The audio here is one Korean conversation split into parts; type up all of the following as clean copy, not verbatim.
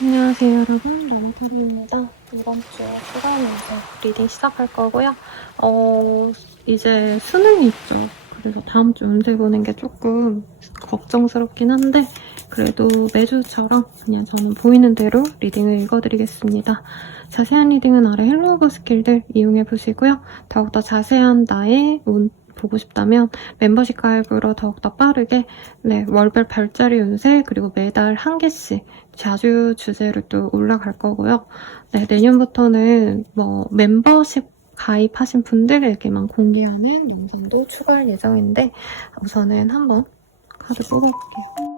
안녕하세요 여러분, 나나타리입니다. 이번 주에 수강해서 리딩 시작할 거고요. 이제 수능이 있죠. 그래서 다음 주 운세 보는 게 조금 걱정스럽긴 한데 그래도 매주처럼 그냥 저는 보이는 대로 리딩을 읽어드리겠습니다. 자세한 리딩은 아래 헬로우버 스킬들 이용해보시고요. 더욱더 자세한 나의 운 보고 싶다면 멤버십 가입으로 더욱더 빠르게 월별 별자리 운세 그리고 매달 한 개씩 자주 주제로 또 올라갈 거고요. 내년부터는 멤버십 가입하신 분들에게만 공개하는 영상도 추가할 예정인데 우선은 한번 카드 뽑아볼게요.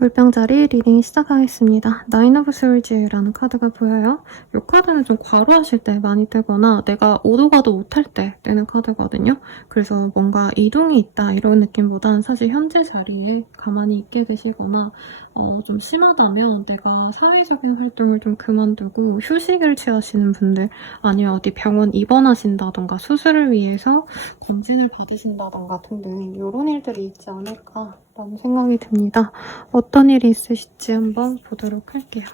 물병자리 리딩 시작하겠습니다. 나인 오브 솔즈라는 카드가 보여요. 이 카드는 좀 과로하실 때 많이 뜨거나 내가 오도 가도 못할 때 뜨는 카드거든요. 그래서 뭔가 이동이 있다 이런 느낌보단 사실 현재 자리에 가만히 있게 되시거나 좀 심하다면 내가 사회적인 활동을 좀 그만두고 휴식을 취하시는 분들 아니면 어디 병원 입원하신다던가 수술을 위해서 검진을 받으신다던가 등등 이런 일들이 있지 않을까라는 생각이 듭니다. 어떤 일이 있으실지 한번 보도록 할게요.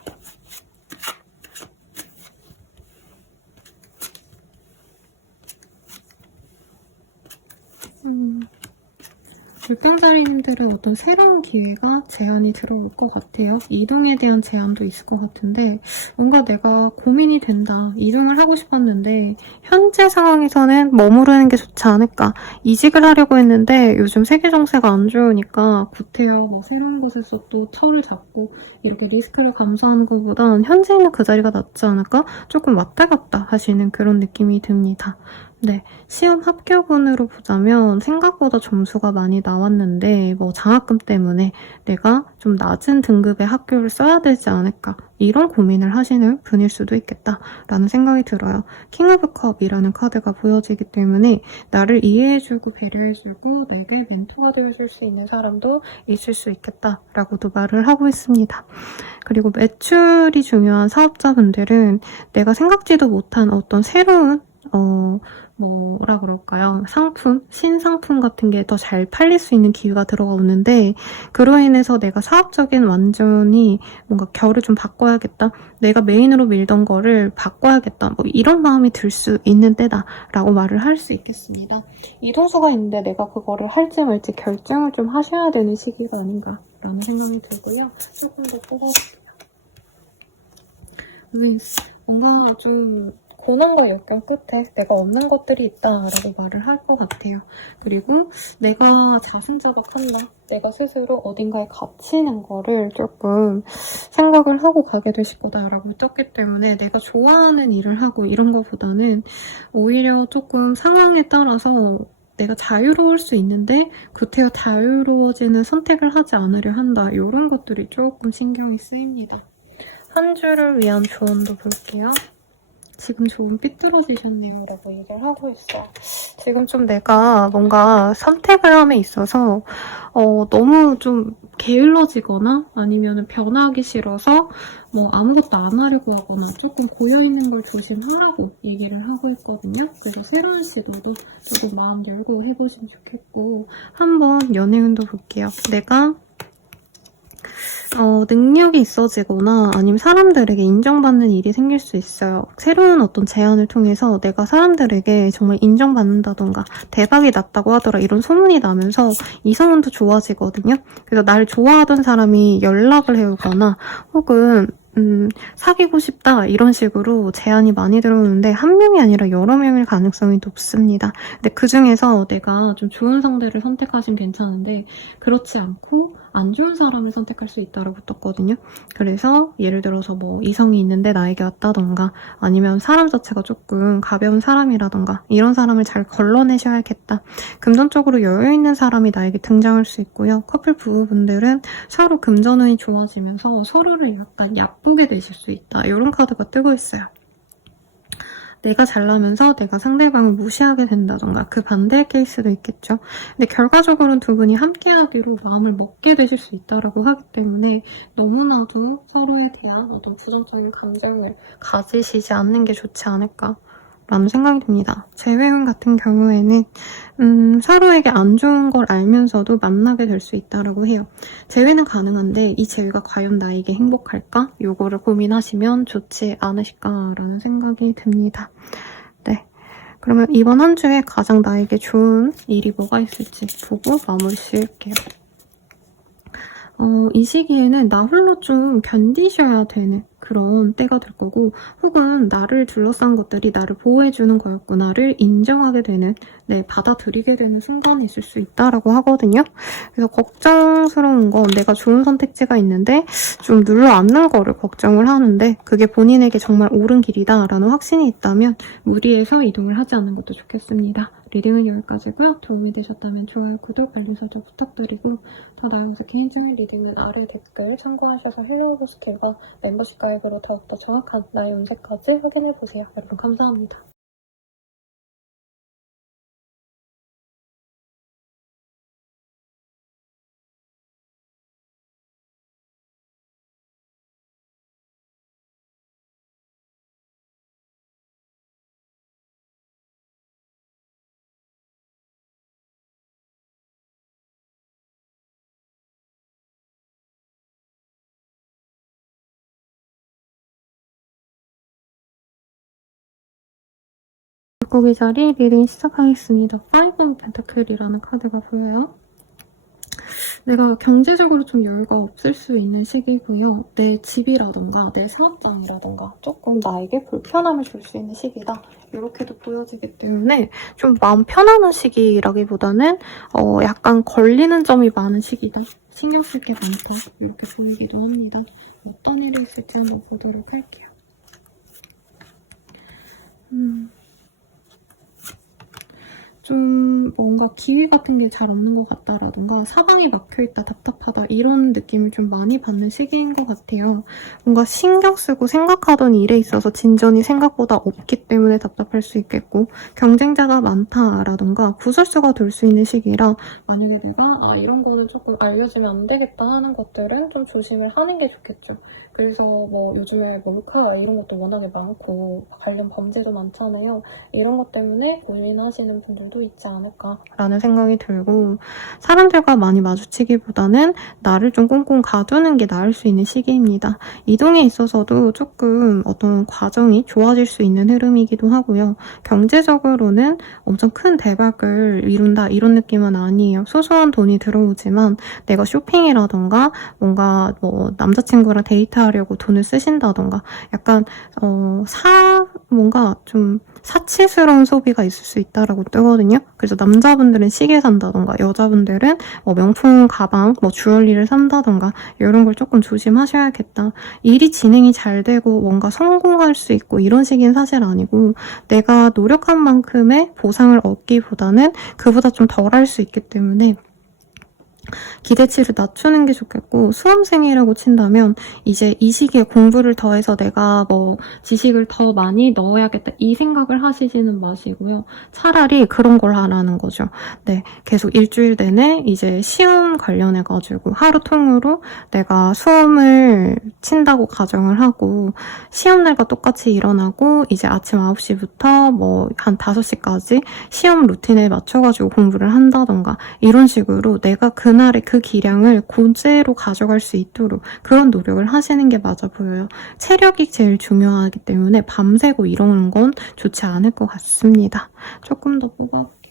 물병자리님들은 어떤 새로운 기회가 제안이 들어올 것 같아요. 이동에 대한 제안도 있을 것 같은데 뭔가 내가 고민이 된다. 이동을 하고 싶었는데 현재 상황에서는 머무르는 게 좋지 않을까. 이직을 하려고 했는데 요즘 세계 정세가 안 좋으니까 구태여 새로운 곳에서 또 터를 잡고 이렇게 리스크를 감수하는 것보단 현재 있는 그 자리가 낫지 않을까? 조금 왔다 갔다 하시는 그런 느낌이 듭니다. 네, 시험 합격운으로 보자면 생각보다 점수가 많이 나왔는데 장학금 때문에 내가 좀 낮은 등급의 학교를 써야 되지 않을까 이런 고민을 하시는 분일 수도 있겠다라는 생각이 들어요. 킹 오브 컵이라는 카드가 보여지기 때문에 나를 이해해주고 배려해주고 내게 멘토가 되어줄 수 있는 사람도 있을 수 있겠다라고도 말을 하고 있습니다. 그리고 매출이 중요한 사업자분들은 내가 생각지도 못한 어떤 새로운 뭐라 그럴까요? 신상품 같은 게 더 잘 팔릴 수 있는 기회가 들어오는데 그로 인해서 내가 사업적인 완전히 뭔가 결을 좀 바꿔야겠다. 내가 메인으로 밀던 거를 바꿔야겠다. 이런 마음이 들 수 있는 때다라고 말을 할 수 있겠습니다. 이동수가 있는데 내가 그거를 할지 말지 결정을 좀 하셔야 되는 시기가 아닌가라는 생각이 들고요. 조금 더 뽑아볼게요. 뭔가 아주 고난과 역경 끝에 내가 없는 것들이 있다라고 말을 할 것 같아요. 그리고 내가 자승자박한다. 내가 스스로 어딘가에 갇히는 거를 조금 생각을 하고 가게 되실 거다라고 떴기 때문에 내가 좋아하는 일을 하고 이런 거보다는 오히려 조금 상황에 따라서 내가 자유로울 수 있는데 구태여 자유로워지는 선택을 하지 않으려 한다. 이런 것들이 조금 신경이 쓰입니다. 한 주를 위한 조언도 볼게요. 지금 조금 삐뚤어지셨네요 라고 얘기를 하고 있어요. 지금 좀 내가 뭔가 선택을 함에 있어서 너무 좀 게을러지거나 아니면 변하기 싫어서 아무것도 안 하려고 하거나 조금 고여있는 걸 조심하라고 얘기를 하고 있거든요. 그래서 새로운 시도도 조금 마음 열고 해보시면 좋겠고 한번 연애운도 볼게요. 내가 능력이 있어지거나 아니면 사람들에게 인정받는 일이 생길 수 있어요. 새로운 어떤 제안을 통해서 내가 사람들에게 정말 인정받는다던가 대박이 났다고 하더라 이런 소문이 나면서 이성운도 좋아지거든요. 그래서 나를 좋아하던 사람이 연락을 해오거나 혹은 사귀고 싶다 이런 식으로 제안이 많이 들어오는데 한 명이 아니라 여러 명일 가능성이 높습니다. 근데 그 중에서 내가 좀 좋은 상대를 선택하시면 괜찮은데 그렇지 않고 안 좋은 사람을 선택할 수 있다라고 떴거든요. 그래서 예를 들어서 뭐 이성이 있는데 나에게 왔다던가 아니면 사람 자체가 조금 가벼운 사람이라던가 이런 사람을 잘 걸러내셔야겠다. 금전적으로 여유 있는 사람이 나에게 등장할 수 있고요. 커플 부부분들은 서로 금전운이 좋아지면서 서로를 약간 얕보게 되실 수 있다. 이런 카드가 뜨고 있어요. 내가 잘나면서 내가 상대방을 무시하게 된다던가 그 반대의 케이스도 있겠죠. 근데 결과적으로는 두 분이 함께하기로 마음을 먹게 되실 수 있다고 하기 때문에 너무나도 서로에 대한 어떤 부정적인 감정을 가지시지 않는 게 좋지 않을까 라는 생각이 듭니다. 재회운 같은 경우에는 서로에게 안 좋은 걸 알면서도 만나게 될 수 있다고 해요. 재회는 가능한데 이 재회가 과연 나에게 행복할까? 요거를 고민하시면 좋지 않으실까라는 생각이 듭니다. 네, 그러면 이번 한 주에 가장 나에게 좋은 일이 뭐가 있을지 보고 마무리 지을게요. 이 시기에는 나 홀로 좀 견디셔야 되는 그런 때가 될 거고 혹은 나를 둘러싼 것들이 나를 보호해주는 거였구나를 인정하게 되는 받아들이게 되는 순간이 있을 수 있다라고 하거든요. 그래서 걱정스러운 건 내가 좋은 선택지가 있는데 좀 눌러앉는 거를 걱정을 하는데 그게 본인에게 정말 옳은 길이다라는 확신이 있다면 무리해서 이동을 하지 않는 것도 좋겠습니다. 리딩은 여기까지고요. 도움이 되셨다면 좋아요, 구독, 알림 설정 부탁드리고 더 나아가서 개인적인 리딩은 아래 댓글 참고하셔서 힐러오브 스킬과 멤버십 가입으로 더욱더 정확한 나의 운세까지 확인해보세요. 여러분 감사합니다. 물고기 자리 리딩 시작하겠습니다. 5 오브 펜타클이라는 카드가 보여요. 내가 경제적으로 좀 여유가 없을 수 있는 시기고요. 내 집이라던가 내 사업장이라던가 조금 나에게 불편함을 줄 수 있는 시기다. 이렇게도 보여지기 때문에 좀 마음 편안한 시기라기보다는 약간 걸리는 점이 많은 시기다. 신경 쓸 게 많다. 이렇게 보이기도 합니다. 어떤 일이 있을지 한번 보도록 할게요. 좀 뭔가 기회 같은 게 잘 없는 것 같다라던가 사방이 막혀있다 답답하다 이런 느낌을 좀 많이 받는 시기인 것 같아요. 뭔가 신경 쓰고 생각하던 일에 있어서 진전이 생각보다 없기 때문에 답답할 수 있겠고 경쟁자가 많다라던가 구설수가 될 수 있는 시기라 만약에 내가 이런 거는 조금 알려주면 안 되겠다 하는 것들은 좀 조심을 하는 게 좋겠죠. 그래서 뭐 요즘에 몰카 이런 것도 워낙에 많고 관련 범죄도 많잖아요. 이런 것 때문에 고민하시는 분들도 있지 않을까라는 생각이 들고 사람들과 많이 마주치기보다는 나를 좀 꽁꽁 가두는 게 나을 수 있는 시기입니다. 이동에 있어서도 조금 어떤 과정이 좋아질 수 있는 흐름이기도 하고요. 경제적으로는 엄청 큰 대박을 이룬다 이런 느낌은 아니에요. 소소한 돈이 들어오지만 내가 쇼핑이라던가 뭔가 뭐 남자친구랑 데이트하려고 돈을 쓰신다던가 약간 뭔가 좀 사치스러운 소비가 있을 수 있다라고 뜨거든요. 그래서 남자분들은 시계 산다던가 여자분들은 뭐 명품 가방, 뭐 주얼리를 산다던가 이런 걸 조금 조심하셔야겠다. 일이 진행이 잘 되고 뭔가 성공할 수 있고 이런 시기는 사실 아니고 내가 노력한 만큼의 보상을 얻기보다는 그보다 좀 덜 할 수 있기 때문에 기대치를 낮추는 게 좋겠고 수험생이라고 친다면 이제 이 시기에 공부를 더해서 내가 뭐 지식을 더 많이 넣어야겠다 이 생각을 하시지는 마시고요. 차라리 그런 걸 하라는 거죠. 네, 계속 일주일 내내 이제 시험 관련해가지고 하루 통으로 내가 수험을 친다고 가정을 하고 시험날과 똑같이 일어나고 이제 아침 9시부터 뭐 한 5시까지 시험 루틴에 맞춰가지고 공부를 한다던가 이런 식으로 내가 그 그날의 그 기량을 그대로 가져갈 수 있도록 그런 노력을 하시는 게 맞아 보여요. 체력이 제일 중요하기 때문에 밤새고 이러는 건 좋지 않을 것 같습니다. 조금 더 뽑아볼게요.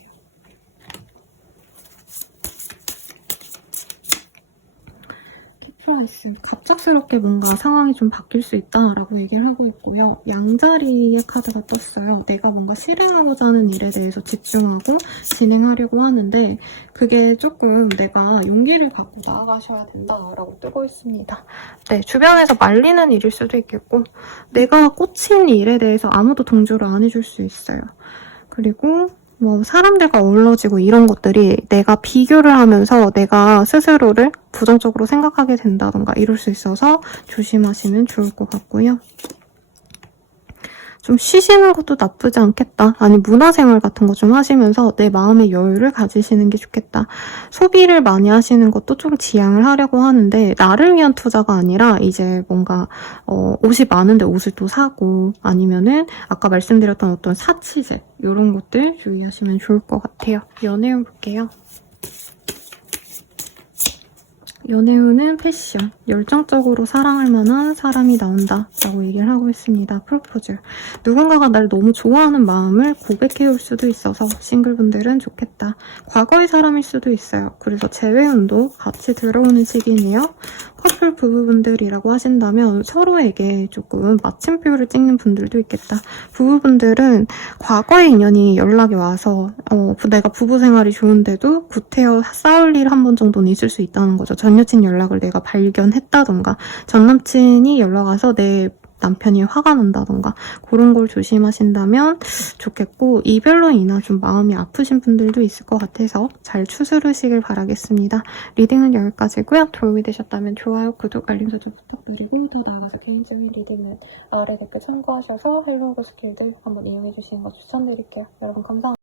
프라이스. 갑작스럽게 뭔가 상황이 좀 바뀔 수 있다라고 얘기를 하고 있고요. 양자리의 카드가 떴어요. 내가 뭔가 실행하고자 하는 일에 대해서 집중하고 진행하려고 하는데 그게 조금 내가 용기를 갖고 나아가셔야 된다라고 뜨고 있습니다. 네, 주변에서 말리는 일일 수도 있겠고 내가 꽂힌 일에 대해서 아무도 동조를 안 해줄 수 있어요. 그리고 뭐 사람들과 어우러지고 이런 것들이 내가 비교를 하면서 내가 스스로를 부정적으로 생각하게 된다던가 이럴 수 있어서 조심하시면 좋을 것 같고요. 좀 쉬시는 것도 나쁘지 않겠다. 아니 문화생활 같은 거 좀 하시면서 내 마음의 여유를 가지시는 게 좋겠다. 소비를 많이 하시는 것도 좀 지양을 하려고 하는데 나를 위한 투자가 아니라 이제 뭔가 옷이 많은데 옷을 또 사고 아니면은 아까 말씀드렸던 어떤 사치제 이런 것들 주의하시면 좋을 것 같아요. 연애운 볼게요. 연애운은 패션, 열정적으로 사랑할 만한 사람이 나온다 라고 얘기를 하고 있습니다. 프로포즈. 누군가가 날 너무 좋아하는 마음을 고백해올 수도 있어서 싱글분들은 좋겠다. 과거의 사람일 수도 있어요. 그래서 재회운도 같이 들어오는 시기네요. 커플 부부분들이라고 하신다면 서로에게 조금 마침표를 찍는 분들도 있겠다. 부부분들은 과거의 인연이 연락이 와서 내가 부부 생활이 좋은데도 구태여 싸울 일 한 번 정도는 있을 수 있다는 거죠. 전 여친 연락을 내가 발견했다던가 전 남친이 연락 와서 내 남편이 화가 난다던가 그런 걸 조심하신다면 좋겠고 이별로 인한 좀 마음이 아프신 분들도 있을 것 같아서 잘 추스르시길 바라겠습니다. 리딩은 여기까지고요. 도움이 되셨다면 좋아요, 구독, 알림 설정 부탁드리고 더 나아가서 개인적인 리딩은 아래 댓글 참고하셔서 헬로우고 스킬들 한번 이용해주시는 거 추천드릴게요. 여러분 감사합니다.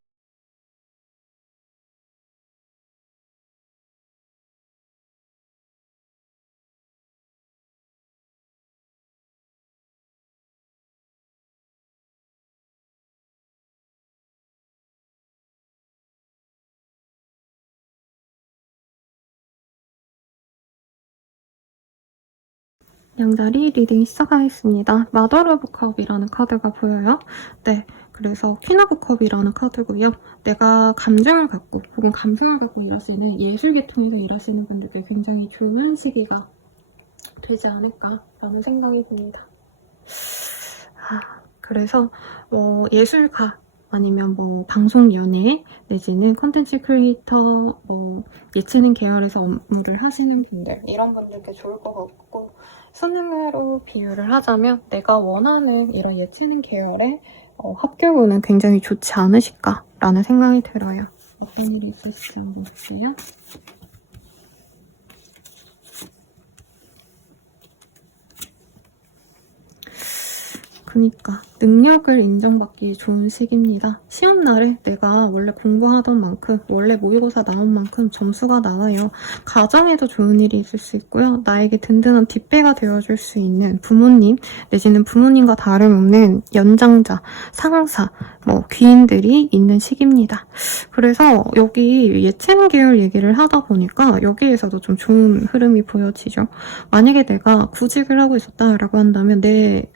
양자리 리딩이 시작하겠습니다. 마더 오브 컵이라는 카드가 보여요. 네, 그래서 퀸 오브 컵이라는 카드고요. 내가 감정을 갖고 혹은 감성을 갖고 일하시는 예술계통에서 일하시는 분들께 굉장히 좋은 시기가 되지 않을까라는 생각이 듭니다. 그래서 예술가 아니면 방송 연예 내지는 컨텐츠 크리에이터 예체능 계열에서 업무를 하시는 분들 이런 분들께 좋을 것 같고 수능으로 비유를 하자면 내가 원하는 이런 예체능 계열의 합격운은 굉장히 좋지 않으실까라는 생각이 들어요. 어떤 일이 있을지 한번 볼게요. 그니까 능력을 인정받기 좋은 시기입니다. 시험날에 내가 원래 공부하던 만큼 원래 모의고사 나온 만큼 점수가 나와요. 가정에도 좋은 일이 있을 수 있고요. 나에게 든든한 뒷배가 되어줄 수 있는 부모님 내지는 부모님과 다름없는 연장자, 상사, 귀인들이 있는 시기입니다. 그래서 여기 예체능 계열 얘기를 하다 보니까 여기에서도 좀 좋은 흐름이 보여지죠. 만약에 내가 구직을 하고 있었다라고 한다면 내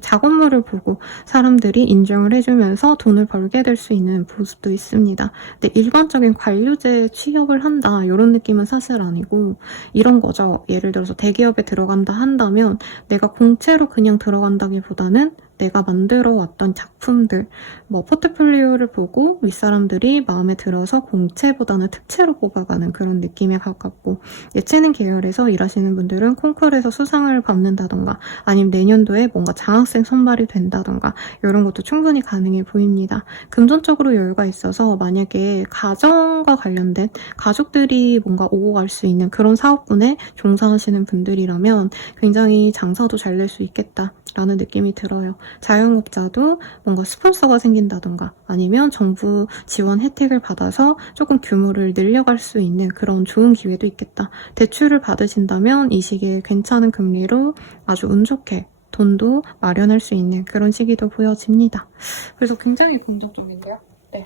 작업물을 보고 사람들이 인정을 해주면서 돈을 벌게 될 수 있는 모습도 있습니다. 근데 일반적인 관료제 취업을 한다 이런 느낌은 사실 아니고 이런 거죠. 예를 들어서 대기업에 들어간다 한다면 내가 공채로 그냥 들어간다기보다는 내가 만들어 왔던 작품들, 포트폴리오를 보고 윗사람들이 마음에 들어서 공채보다는 특채로 뽑아가는 그런 느낌에 가깝고 예체능 계열에서 일하시는 분들은 콩쿠르에서 수상을 받는다던가 아니면 내년도에 뭔가 장학생 선발이 된다던가 이런 것도 충분히 가능해 보입니다. 금전적으로 여유가 있어서 만약에 가정과 관련된 가족들이 뭔가 오고 갈 수 있는 그런 사업군에 종사하시는 분들이라면 굉장히 장사도 잘 낼 수 있겠다라는 느낌이 들어요. 자영업자도 뭔가 스폰서가 생긴다던가 아니면 정부 지원 혜택을 받아서 조금 규모를 늘려갈 수 있는 그런 좋은 기회도 있겠다. 대출을 받으신다면 이 시기에 괜찮은 금리로 아주 운 좋게 돈도 마련할 수 있는 그런 시기도 보여집니다. 그래서 굉장히 긍정적인데요. 네,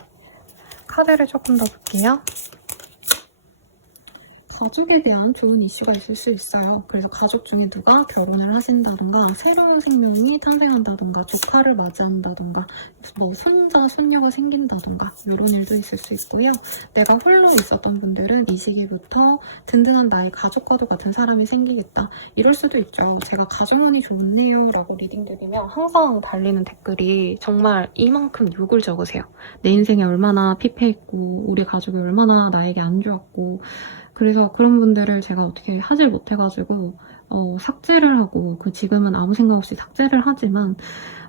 카드를 조금 더 볼게요. 가족에 대한 좋은 이슈가 있을 수 있어요. 그래서 가족 중에 누가 결혼을 하신다던가 새로운 생명이 탄생한다던가 조카를 맞이한다던가 뭐 손자, 손녀가 생긴다던가 이런 일도 있을 수 있고요. 내가 홀로 있었던 분들은 이 시기부터 든든한 나의 가족과도 같은 사람이 생기겠다. 이럴 수도 있죠. 제가 가족운이 좋네요 라고 리딩 드리면 항상 달리는 댓글이 정말 이만큼 욕을 적으세요. 내 인생에 얼마나 피폐했고 우리 가족이 얼마나 나에게 안 좋았고 그래서 그런 분들을 제가 어떻게 하질 못해가지고 삭제를 하고 지금은 아무 생각 없이 삭제를 하지만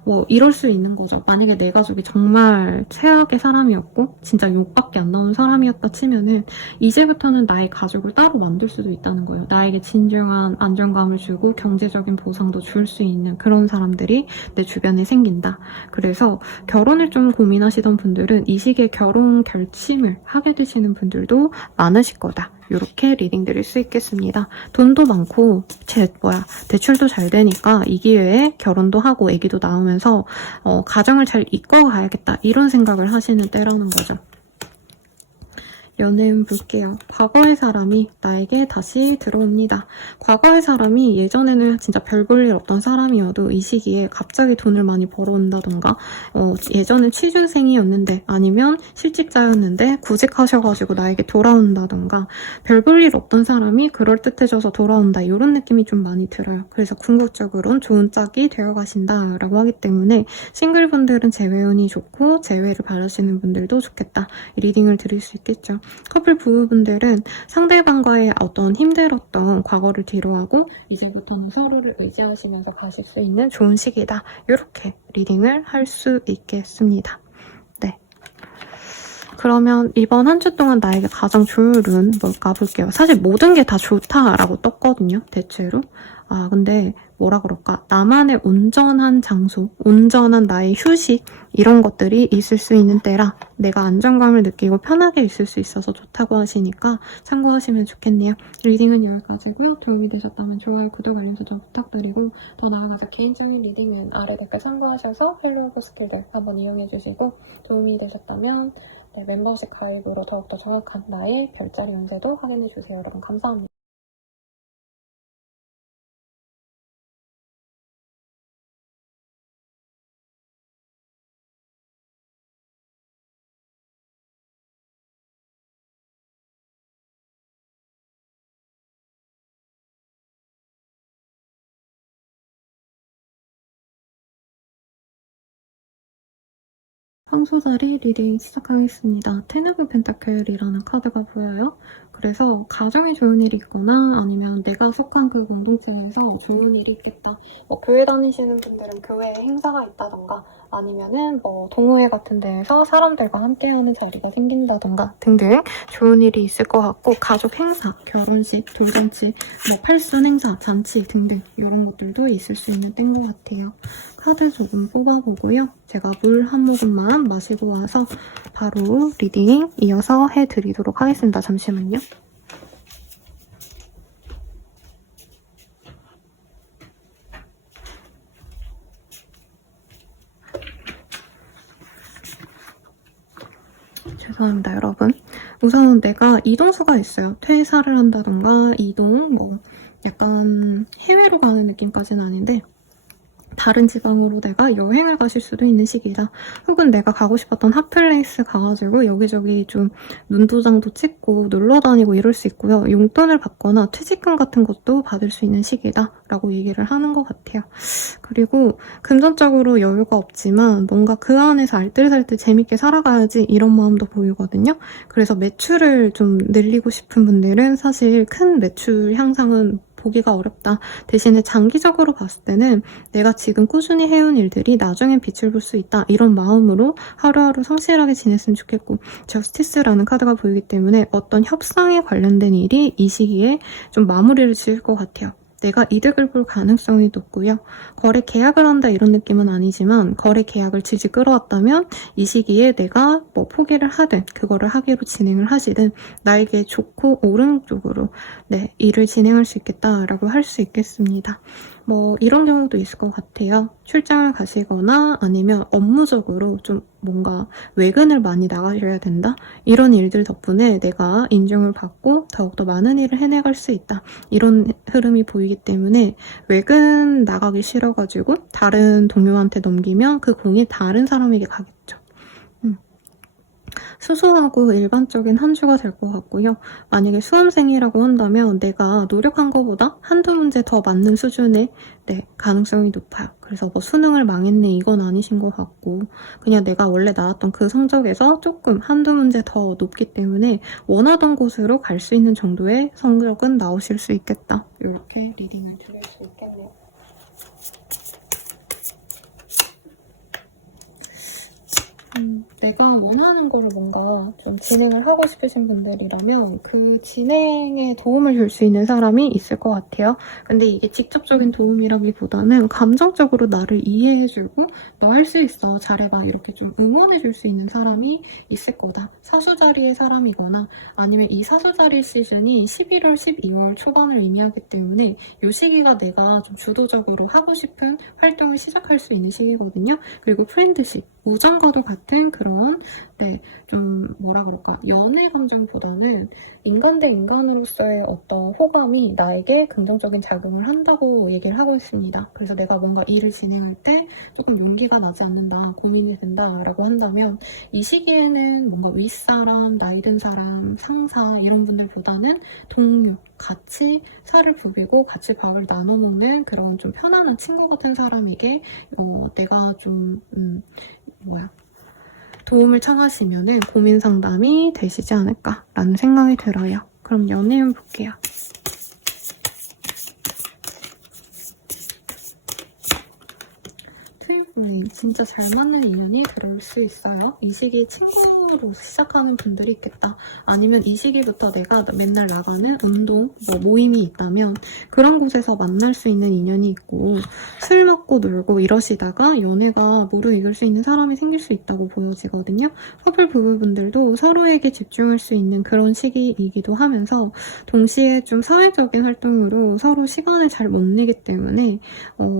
뭐 이럴 수 있는 거죠. 만약에 내 가족이 정말 최악의 사람이었고 진짜 욕밖에 안 나온 사람이었다 치면은 이제부터는 나의 가족을 따로 만들 수도 있다는 거예요. 나에게 진정한 안정감을 주고 경제적인 보상도 줄 수 있는 그런 사람들이 내 주변에 생긴다. 그래서 결혼을 좀 고민하시던 분들은 이 시기에 결혼 결심을 하게 되시는 분들도 많으실 거다. 이렇게 리딩 드릴 수 있겠습니다. 돈도 많고 대출도 잘 되니까 이 기회에 결혼도 하고 아기도 낳으면서 가정을 잘 이끌어가야겠다 이런 생각을 하시는 때라는 거죠. 연애운 볼게요. 과거의 사람이 나에게 다시 들어옵니다. 과거의 사람이 예전에는 진짜 별 볼 일 없던 사람이어도 이 시기에 갑자기 돈을 많이 벌어온다던가 예전엔 취준생이었는데 아니면 실직자였는데 구직하셔가지고 나에게 돌아온다던가 별 볼 일 없던 사람이 그럴듯해져서 돌아온다 이런 느낌이 좀 많이 들어요. 그래서 궁극적으로는 좋은 짝이 되어가신다라고 하기 때문에 싱글분들은 재회운이 좋고 재회를 바라시는 분들도 좋겠다. 리딩을 드릴 수 있겠죠. 커플 부부분들은 상대방과의 어떤 힘들었던 과거를 뒤로하고 이제부터는 서로를 의지하시면서 가실 수 있는 좋은 시기다. 이렇게 리딩을 할 수 있겠습니다. 네. 그러면 이번 한 주 동안 나에게 가장 좋은 룬 뭘까 볼게요. 사실 모든 게 다 좋다라고 떴거든요. 대체로. 근데 뭐라 그럴까? 나만의 온전한 장소, 온전한 나의 휴식 이런 것들이 있을 수 있는 때라 내가 안정감을 느끼고 편하게 있을 수 있어서 좋다고 하시니까 참고하시면 좋겠네요. 리딩은 여기까지고요. 도움이 되셨다면 좋아요, 구독, 알림 설정 부탁드리고 더 나아가서 개인적인 리딩은 아래 댓글 참고하셔서 헬로우브 스킬들 한번 이용해주시고 도움이 되셨다면 멤버십 가입으로 더욱더 정확한 나의 별자리 운세도 확인해주세요. 여러분 감사합니다. 황소자리 리딩 시작하겠습니다. 텐 오브 펜타클이라는 카드가 보여요. 그래서 가정에 좋은 일이 있거나 아니면 내가 속한 그 공동체에서 좋은 일이 있겠다. 교회 다니시는 분들은 교회에 행사가 있다던가 아니면은 동호회 같은 데에서 사람들과 함께하는 자리가 생긴다던가 등등 좋은 일이 있을 것 같고 가족 행사, 결혼식, 돌잔치, 팔순 행사, 잔치 등등 이런 것들도 있을 수 있는 때인 것 같아요. 카드 조금 뽑아보고요. 제가 물 한 모금만 마시고 와서 바로 리딩 이어서 해드리도록 하겠습니다. 잠시만요. 죄송합니다, 여러분. 우선 내가 이동수가 있어요. 퇴사를 한다던가 이동, 약간 해외로 가는 느낌까지는 아닌데 다른 지방으로 내가 여행을 가실 수도 있는 시기다. 혹은 내가 가고 싶었던 핫플레이스 가가지고 여기저기 좀 눈도장도 찍고 놀러 다니고 이럴 수 있고요. 용돈을 받거나 퇴직금 같은 것도 받을 수 있는 시기다 라고 얘기를 하는 것 같아요. 그리고 금전적으로 여유가 없지만 뭔가 그 안에서 알뜰살뜰 재밌게 살아가야지 이런 마음도 보이거든요. 그래서 매출을 좀 늘리고 싶은 분들은 사실 큰 매출 향상은 보기가 어렵다. 대신에 장기적으로 봤을 때는 내가 지금 꾸준히 해온 일들이 나중엔 빛을 볼 수 있다. 이런 마음으로 하루하루 성실하게 지냈으면 좋겠고 저스티스라는 카드가 보이기 때문에 어떤 협상에 관련된 일이 이 시기에 좀 마무리를 지을 것 같아요. 내가 이득을 볼 가능성이 높고요. 거래 계약을 한다 이런 느낌은 아니지만 거래 계약을 질질 끌어왔다면 이 시기에 내가 뭐 포기를 하든 그거를 하기로 진행을 하시든 나에게 좋고 옳은 쪽으로 네, 일을 진행할 수 있겠다라고 할 수 있겠습니다. 뭐 이런 경우도 있을 것 같아요. 출장을 가시거나 아니면 업무적으로 좀 뭔가 외근을 많이 나가셔야 된다? 이런 일들 덕분에 내가 인정을 받고 더욱더 많은 일을 해내갈 수 있다. 이런 흐름이 보이기 때문에 외근 나가기 싫어가지고 다른 동료한테 넘기면 그 공이 다른 사람에게 가겠죠. 수수하고 일반적인 한 주가 될 것 같고요. 만약에 수험생이라고 한다면 내가 노력한 것보다 한두 문제 더 맞는 수준의 네, 가능성이 높아요. 그래서 뭐 수능을 망했네 이건 아니신 것 같고 그냥 내가 원래 나왔던 그 성적에서 조금 한두 문제 더 높기 때문에 원하던 곳으로 갈 수 있는 정도의 성적은 나오실 수 있겠다. 이렇게 리딩을 드릴 수 있겠네요. 내가 원하는 거를 뭔가 좀 진행을 하고 싶으신 분들이라면 그 진행에 도움을 줄 수 있는 사람이 있을 것 같아요. 근데 이게 직접적인 도움이라기보다는 감정적으로 나를 이해해주고 너 할 수 있어, 잘해봐 이렇게 좀 응원해줄 수 있는 사람이 있을 거다. 사수자리의 사람이거나 아니면 이 사수자리 시즌이 11월, 12월 초반을 의미하기 때문에 이 시기가 내가 좀 주도적으로 하고 싶은 활동을 시작할 수 있는 시기거든요. 그리고 프렌드십, 우정과도 같은 그런 네, 좀 뭐라 그럴까 연애 감정보다는 인간 대 인간으로서의 어떤 호감이 나에게 긍정적인 작용을 한다고 얘기를 하고 있습니다. 그래서 내가 뭔가 일을 진행할 때 조금 용기가 나지 않는다, 고민이 된다라고 한다면 이 시기에는 뭔가 윗사람, 나이 든 사람, 상사 이런 분들보다는 동료, 같이 살을 부비고 같이 밥을 나눠 먹는 그런 좀 편안한 친구 같은 사람에게 내가 좀 도움을 청하시면은 고민 상담이 되시지 않을까라는 생각이 들어요. 그럼 연애운 볼게요. 진짜 잘 맞는 인연이 들어올 수 있어요. 이 시기에 친구로 시작하는 분들이 있겠다. 아니면 이 시기부터 내가 맨날 나가는 운동, 뭐 모임이 있다면 그런 곳에서 만날 수 있는 인연이 있고 술 먹고 놀고 이러시다가 연애가 무르익을 수 있는 사람이 생길 수 있다고 보여지거든요. 커플 부부분들도 서로에게 집중할 수 있는 그런 시기이기도 하면서 동시에 좀 사회적인 활동으로 서로 시간을 잘 못 내기 때문에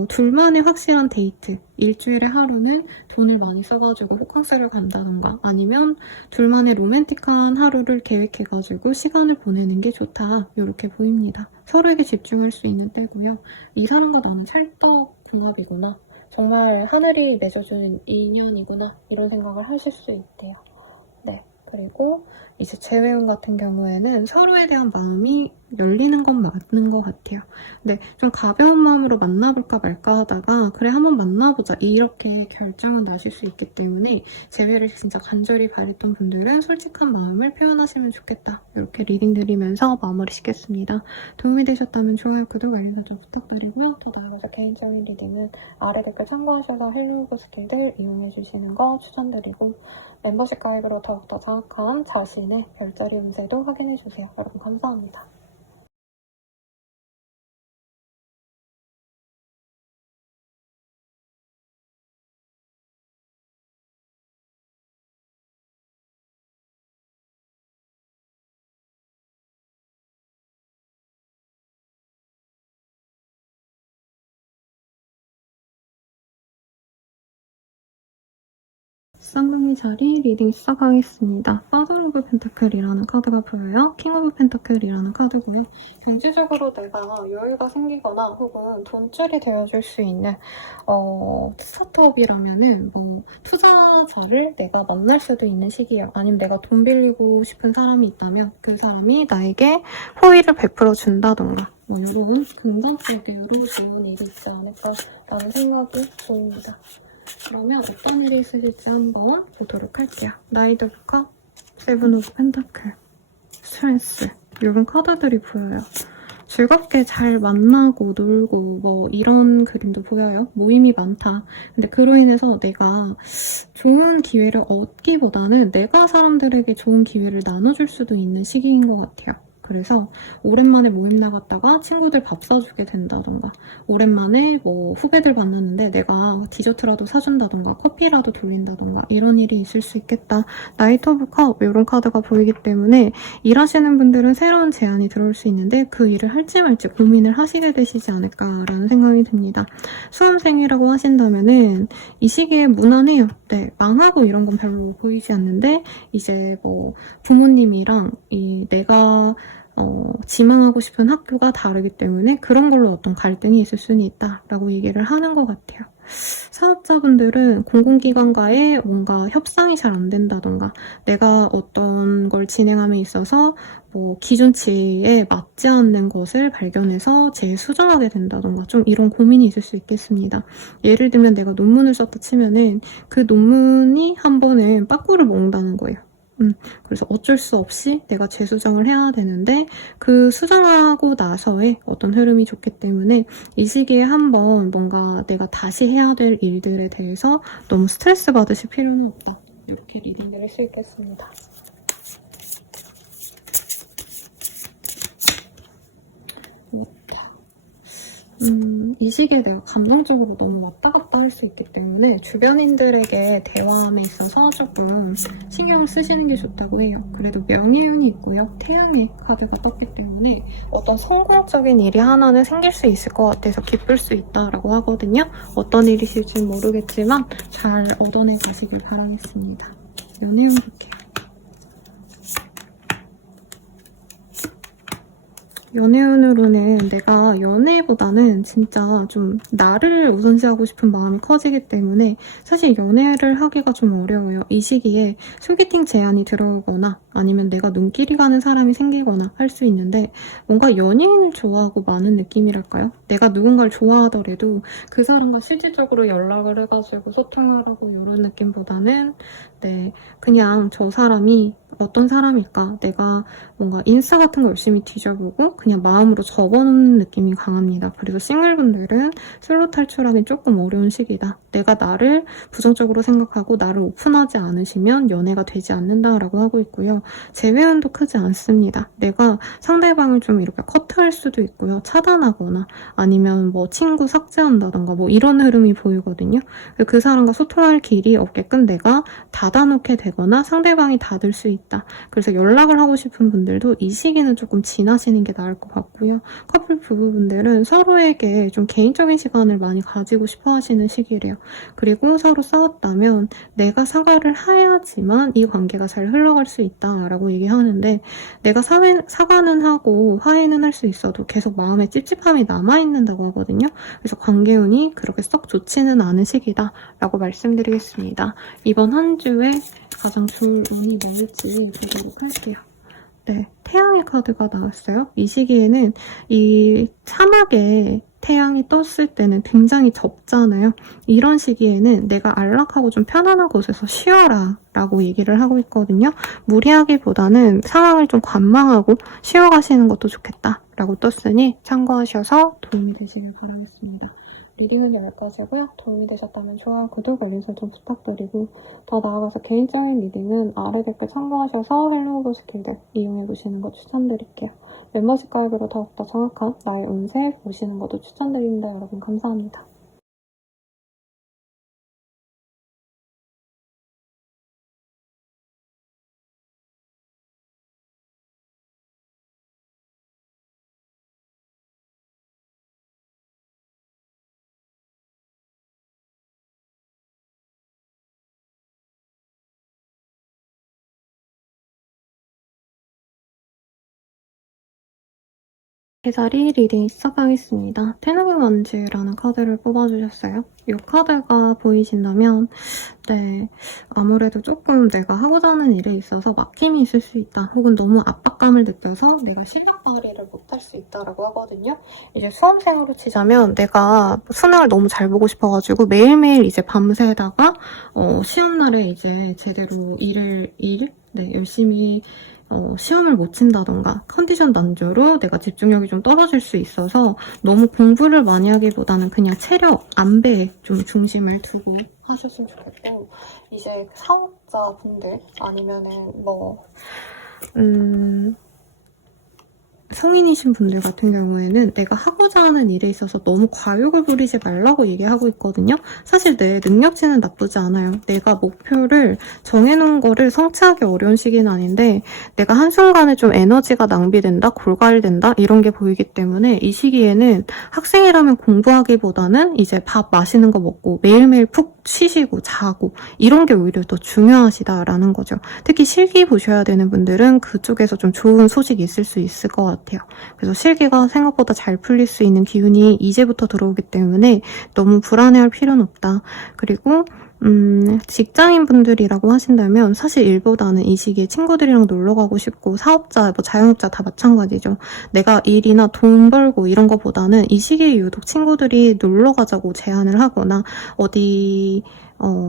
둘만의 확실한 데이트, 일주일에 하루는 돈을 많이 써가지고 호캉스를 간다던가 아니면 둘만의 로맨틱한 하루를 계획해가지고 시간을 보내는 게 좋다 이렇게 보입니다. 서로에게 집중할 수 있는 때고요. 이 사람과 나는 찰떡궁합이구나, 정말 하늘이 맺어준 인연이구나 이런 생각을 하실 수 있대요. 네, 그리고 이제 재회운 같은 경우에는 서로에 대한 마음이 열리는 건 맞는 것 같아요. 근데 좀 가벼운 마음으로 만나볼까 말까 하다가 그래 한번 만나보자 이렇게 결정은 나실 수 있기 때문에 재회를 진짜 간절히 바랬던 분들은 솔직한 마음을 표현하시면 좋겠다. 이렇게 리딩 드리면서 마무리 짓겠습니다. 도움이 되셨다면 좋아요, 구독, 알림 설정 부탁드리고요. 더 나아가서 개인적인 리딩은 아래 댓글 참고하셔서 헬로우고 스킬들 이용해주시는 거 추천드리고 멤버십 가입으로 더욱더 정확한 자신의 별자리 운세도 확인해주세요. 여러분 감사합니다. 쌍둥이 자리 리딩 시작하겠습니다. 파더 오브 펜타클이라는 카드가 보여요. 킹 오브 펜타클이라는 카드고요. 경제적으로 내가 여유가 생기거나 혹은 돈줄이 되어줄 수 있는 스타트업이라면은 뭐 투자자를 내가 만날 수도 있는 시기예요. 아니면 내가 돈 빌리고 싶은 사람이 있다면 그 사람이 나에게 호의를 베풀어 준다던가 뭐 이런 긍정적이고 좋은 일이 있지 않을까라는 생각이 듭니다. 그러면 어떤 일이 있으실지 한번 보도록 할게요. 나이트 오브 컵, 세븐 오브 펜타클, 스트레스 이런 카드들이 보여요. 즐겁게 잘 만나고 놀고 뭐 이런 그림도 보여요. 모임이 많다. 근데 그로 인해서 내가 좋은 기회를 얻기보다는 내가 사람들에게 좋은 기회를 나눠줄 수도 있는 시기인 것 같아요. 그래서 오랜만에 모임 나갔다가 친구들 밥 사주게 된다던가, 오랜만에 뭐 후배들 만났는데 내가 디저트라도 사준다던가 커피라도 돌린다던가 이런 일이 있을 수 있겠다. 나이트 오브 컵 이런 카드가 보이기 때문에 일하시는 분들은 새로운 제안이 들어올 수 있는데 그 일을 할지 말지 고민을 하시게 되시지 않을까라는 생각이 듭니다. 수험생이라고 하신다면은 이 시기에 무난해요. 네, 망하고 이런 건 별로 보이지 않는데 이제 뭐 부모님이랑 내가 지망하고 싶은 학교가 다르기 때문에 그런 걸로 어떤 갈등이 있을 수는 있다라고 얘기를 하는 것 같아요. 사업자분들은 공공기관과의 뭔가 협상이 잘 안 된다던가, 내가 어떤 걸 진행함에 있어서 뭐 기준치에 맞지 않는 것을 발견해서 재수정하게 된다던가 좀 이런 고민이 있을 수 있겠습니다. 예를 들면 내가 논문을 썼다 치면은 그 논문이 한 번은 빠꾸를 먹는다는 거예요. 그래서 어쩔 수 없이 내가 재수정을 해야 되는데 그 수정하고 나서의 어떤 흐름이 좋기 때문에 이 시기에 한번 뭔가 내가 다시 해야 될 일들에 대해서 너무 스트레스 받으실 필요는 없다. 이렇게 리딩을 할 수 있겠습니다. 이 시기에 내가 감정적으로 너무 왔다 갔다 할 수 있기 때문에 주변인들에게 대화함에 있어서 조금 신경 쓰시는 게 좋다고 해요. 그래도 명예운이 있고요. 태양의 카드가 떴기 때문에 어떤 성공적인 일이 하나는 생길 수 있을 것 같아서 기쁠 수 있다라고 하거든요. 어떤 일이실지 모르겠지만 잘 얻어내 가시길 바라겠습니다. 연애운 볼게요. 연애운으로는 내가 연애보다는 진짜 좀 나를 우선시하고 싶은 마음이 커지기 때문에 사실 연애를 하기가 좀 어려워요. 이 시기에 소개팅 제안이 들어오거나 아니면 내가 눈길이 가는 사람이 생기거나 할 수 있는데 뭔가 연예인을 좋아하고 많은 느낌이랄까요? 내가 누군가를 좋아하더라도 그 사람과 실질적으로 연락을 해가지고 소통하라고 이런 느낌보다는 그냥 저 사람이 어떤 사람일까? 내가 뭔가 인스타 같은 거 열심히 뒤져보고 그냥 마음으로 접어놓는 느낌이 강합니다. 그래서 싱글분들은 솔로 탈출하기 조금 어려운 시기다. 내가 나를 부정적으로 생각하고 나를 오픈하지 않으시면 연애가 되지 않는다라고 하고 있고요. 재회운도 크지 않습니다. 내가 상대방을 좀 이렇게 커트할 수도 있고요. 차단하거나 아니면 뭐 친구 삭제한다던가 뭐 이런 흐름이 보이거든요. 그 사람과 소통할 길이 없게끔 내가 닫아놓게 되거나 상대방이 닫을 수 있다. 그래서 연락을 하고 싶은 분들도 이 시기는 조금 지나시는 게 나을 것 같고요. 커플 부부분들은 서로에게 좀 개인적인 시간을 많이 가지고 싶어 하시는 시기래요. 그리고 서로 싸웠다면 내가 사과를 해야지만 이 관계가 잘 흘러갈 수 있다라고 얘기하는데 내가 사과는 하고 화해는 할 수 있어도 계속 마음에 찝찝함이 남아있는다고 하거든요. 그래서 관계운이 그렇게 썩 좋지는 않은 시기다라고 말씀드리겠습니다. 이번 한 주에 가장 좋은 운이 뭘지 보도록 할게요. 네, 태양의 카드가 나왔어요. 이 시기에는 이 사막에 태양이 떴을 때는 굉장히 덥잖아요. 이런 시기에는 내가 안락하고 좀 편안한 곳에서 쉬어라 라고 얘기를 하고 있거든요. 무리하기보다는 상황을 좀 관망하고 쉬어가시는 것도 좋겠다 라고 떴으니 참고하셔서 도움이 되시길 바라겠습니다. 리딩은 여기까지고요. 도움이 되셨다면 좋아요, 구독, 알림 설정 부탁드리고 더 나아가서 개인적인 리딩은 아래 댓글 참고하셔서 헬로우 스킬들 이용해보시는 거 추천드릴게요. 멤버십 가입으로 더욱더 정확한 나의 운세 보시는 것도 추천드립니다. 여러분 감사합니다. 제자리 리딩 시작하겠습니다. 테너블 원즈라는 카드를 뽑아주셨어요. 이 카드가 보이신다면 아무래도 조금 내가 하고자 하는 일에 있어서 막힘이 있을 수 있다. 혹은 너무 압박감을 느껴서 내가 실력 발휘를 못할 수 있다라고 하거든요. 이제 수험생으로 치자면 내가 수능을 너무 잘 보고 싶어가지고 매일매일 이제 밤새다가 시험날에 이제 제대로 열심히 시험을 못 친다던가 컨디션 난조로 내가 집중력이 좀 떨어질 수 있어서 너무 공부를 많이 하기보다는 그냥 체력, 안배에 좀 중심을 두고 하셨으면 좋겠고 이제 사업자분들 아니면은 성인이신 분들 같은 경우에는 내가 하고자 하는 일에 있어서 너무 과욕을 부리지 말라고 얘기하고 있거든요. 사실 내 능력치는 나쁘지 않아요. 내가 목표를 정해놓은 거를 성취하기 어려운 시기는 아닌데 내가 한순간에 좀 에너지가 낭비된다, 골갈된다 이런 게 보이기 때문에 이 시기에는 학생이라면 공부하기보다는 이제 밥 맛있는 거 먹고 매일매일 푹 쉬시고 자고 이런 게 오히려 더 중요하시다라는 거죠. 특히 실기 보셔야 되는 분들은 그쪽에서 좀 좋은 소식이 있을 수 있을 것 같아요. 그래서 실기가 생각보다 잘 풀릴 수 있는 기운이 이제부터 들어오기 때문에 너무 불안해할 필요는 없다. 그리고 직장인 분들이라고 하신다면 사실 일보다는 이 시기에 친구들이랑 놀러 가고 싶고 사업자, 뭐 자영업자 다 마찬가지죠. 내가 일이나 돈 벌고 이런 거보다는 이 시기에 유독 친구들이 놀러 가자고 제안을 하거나 어디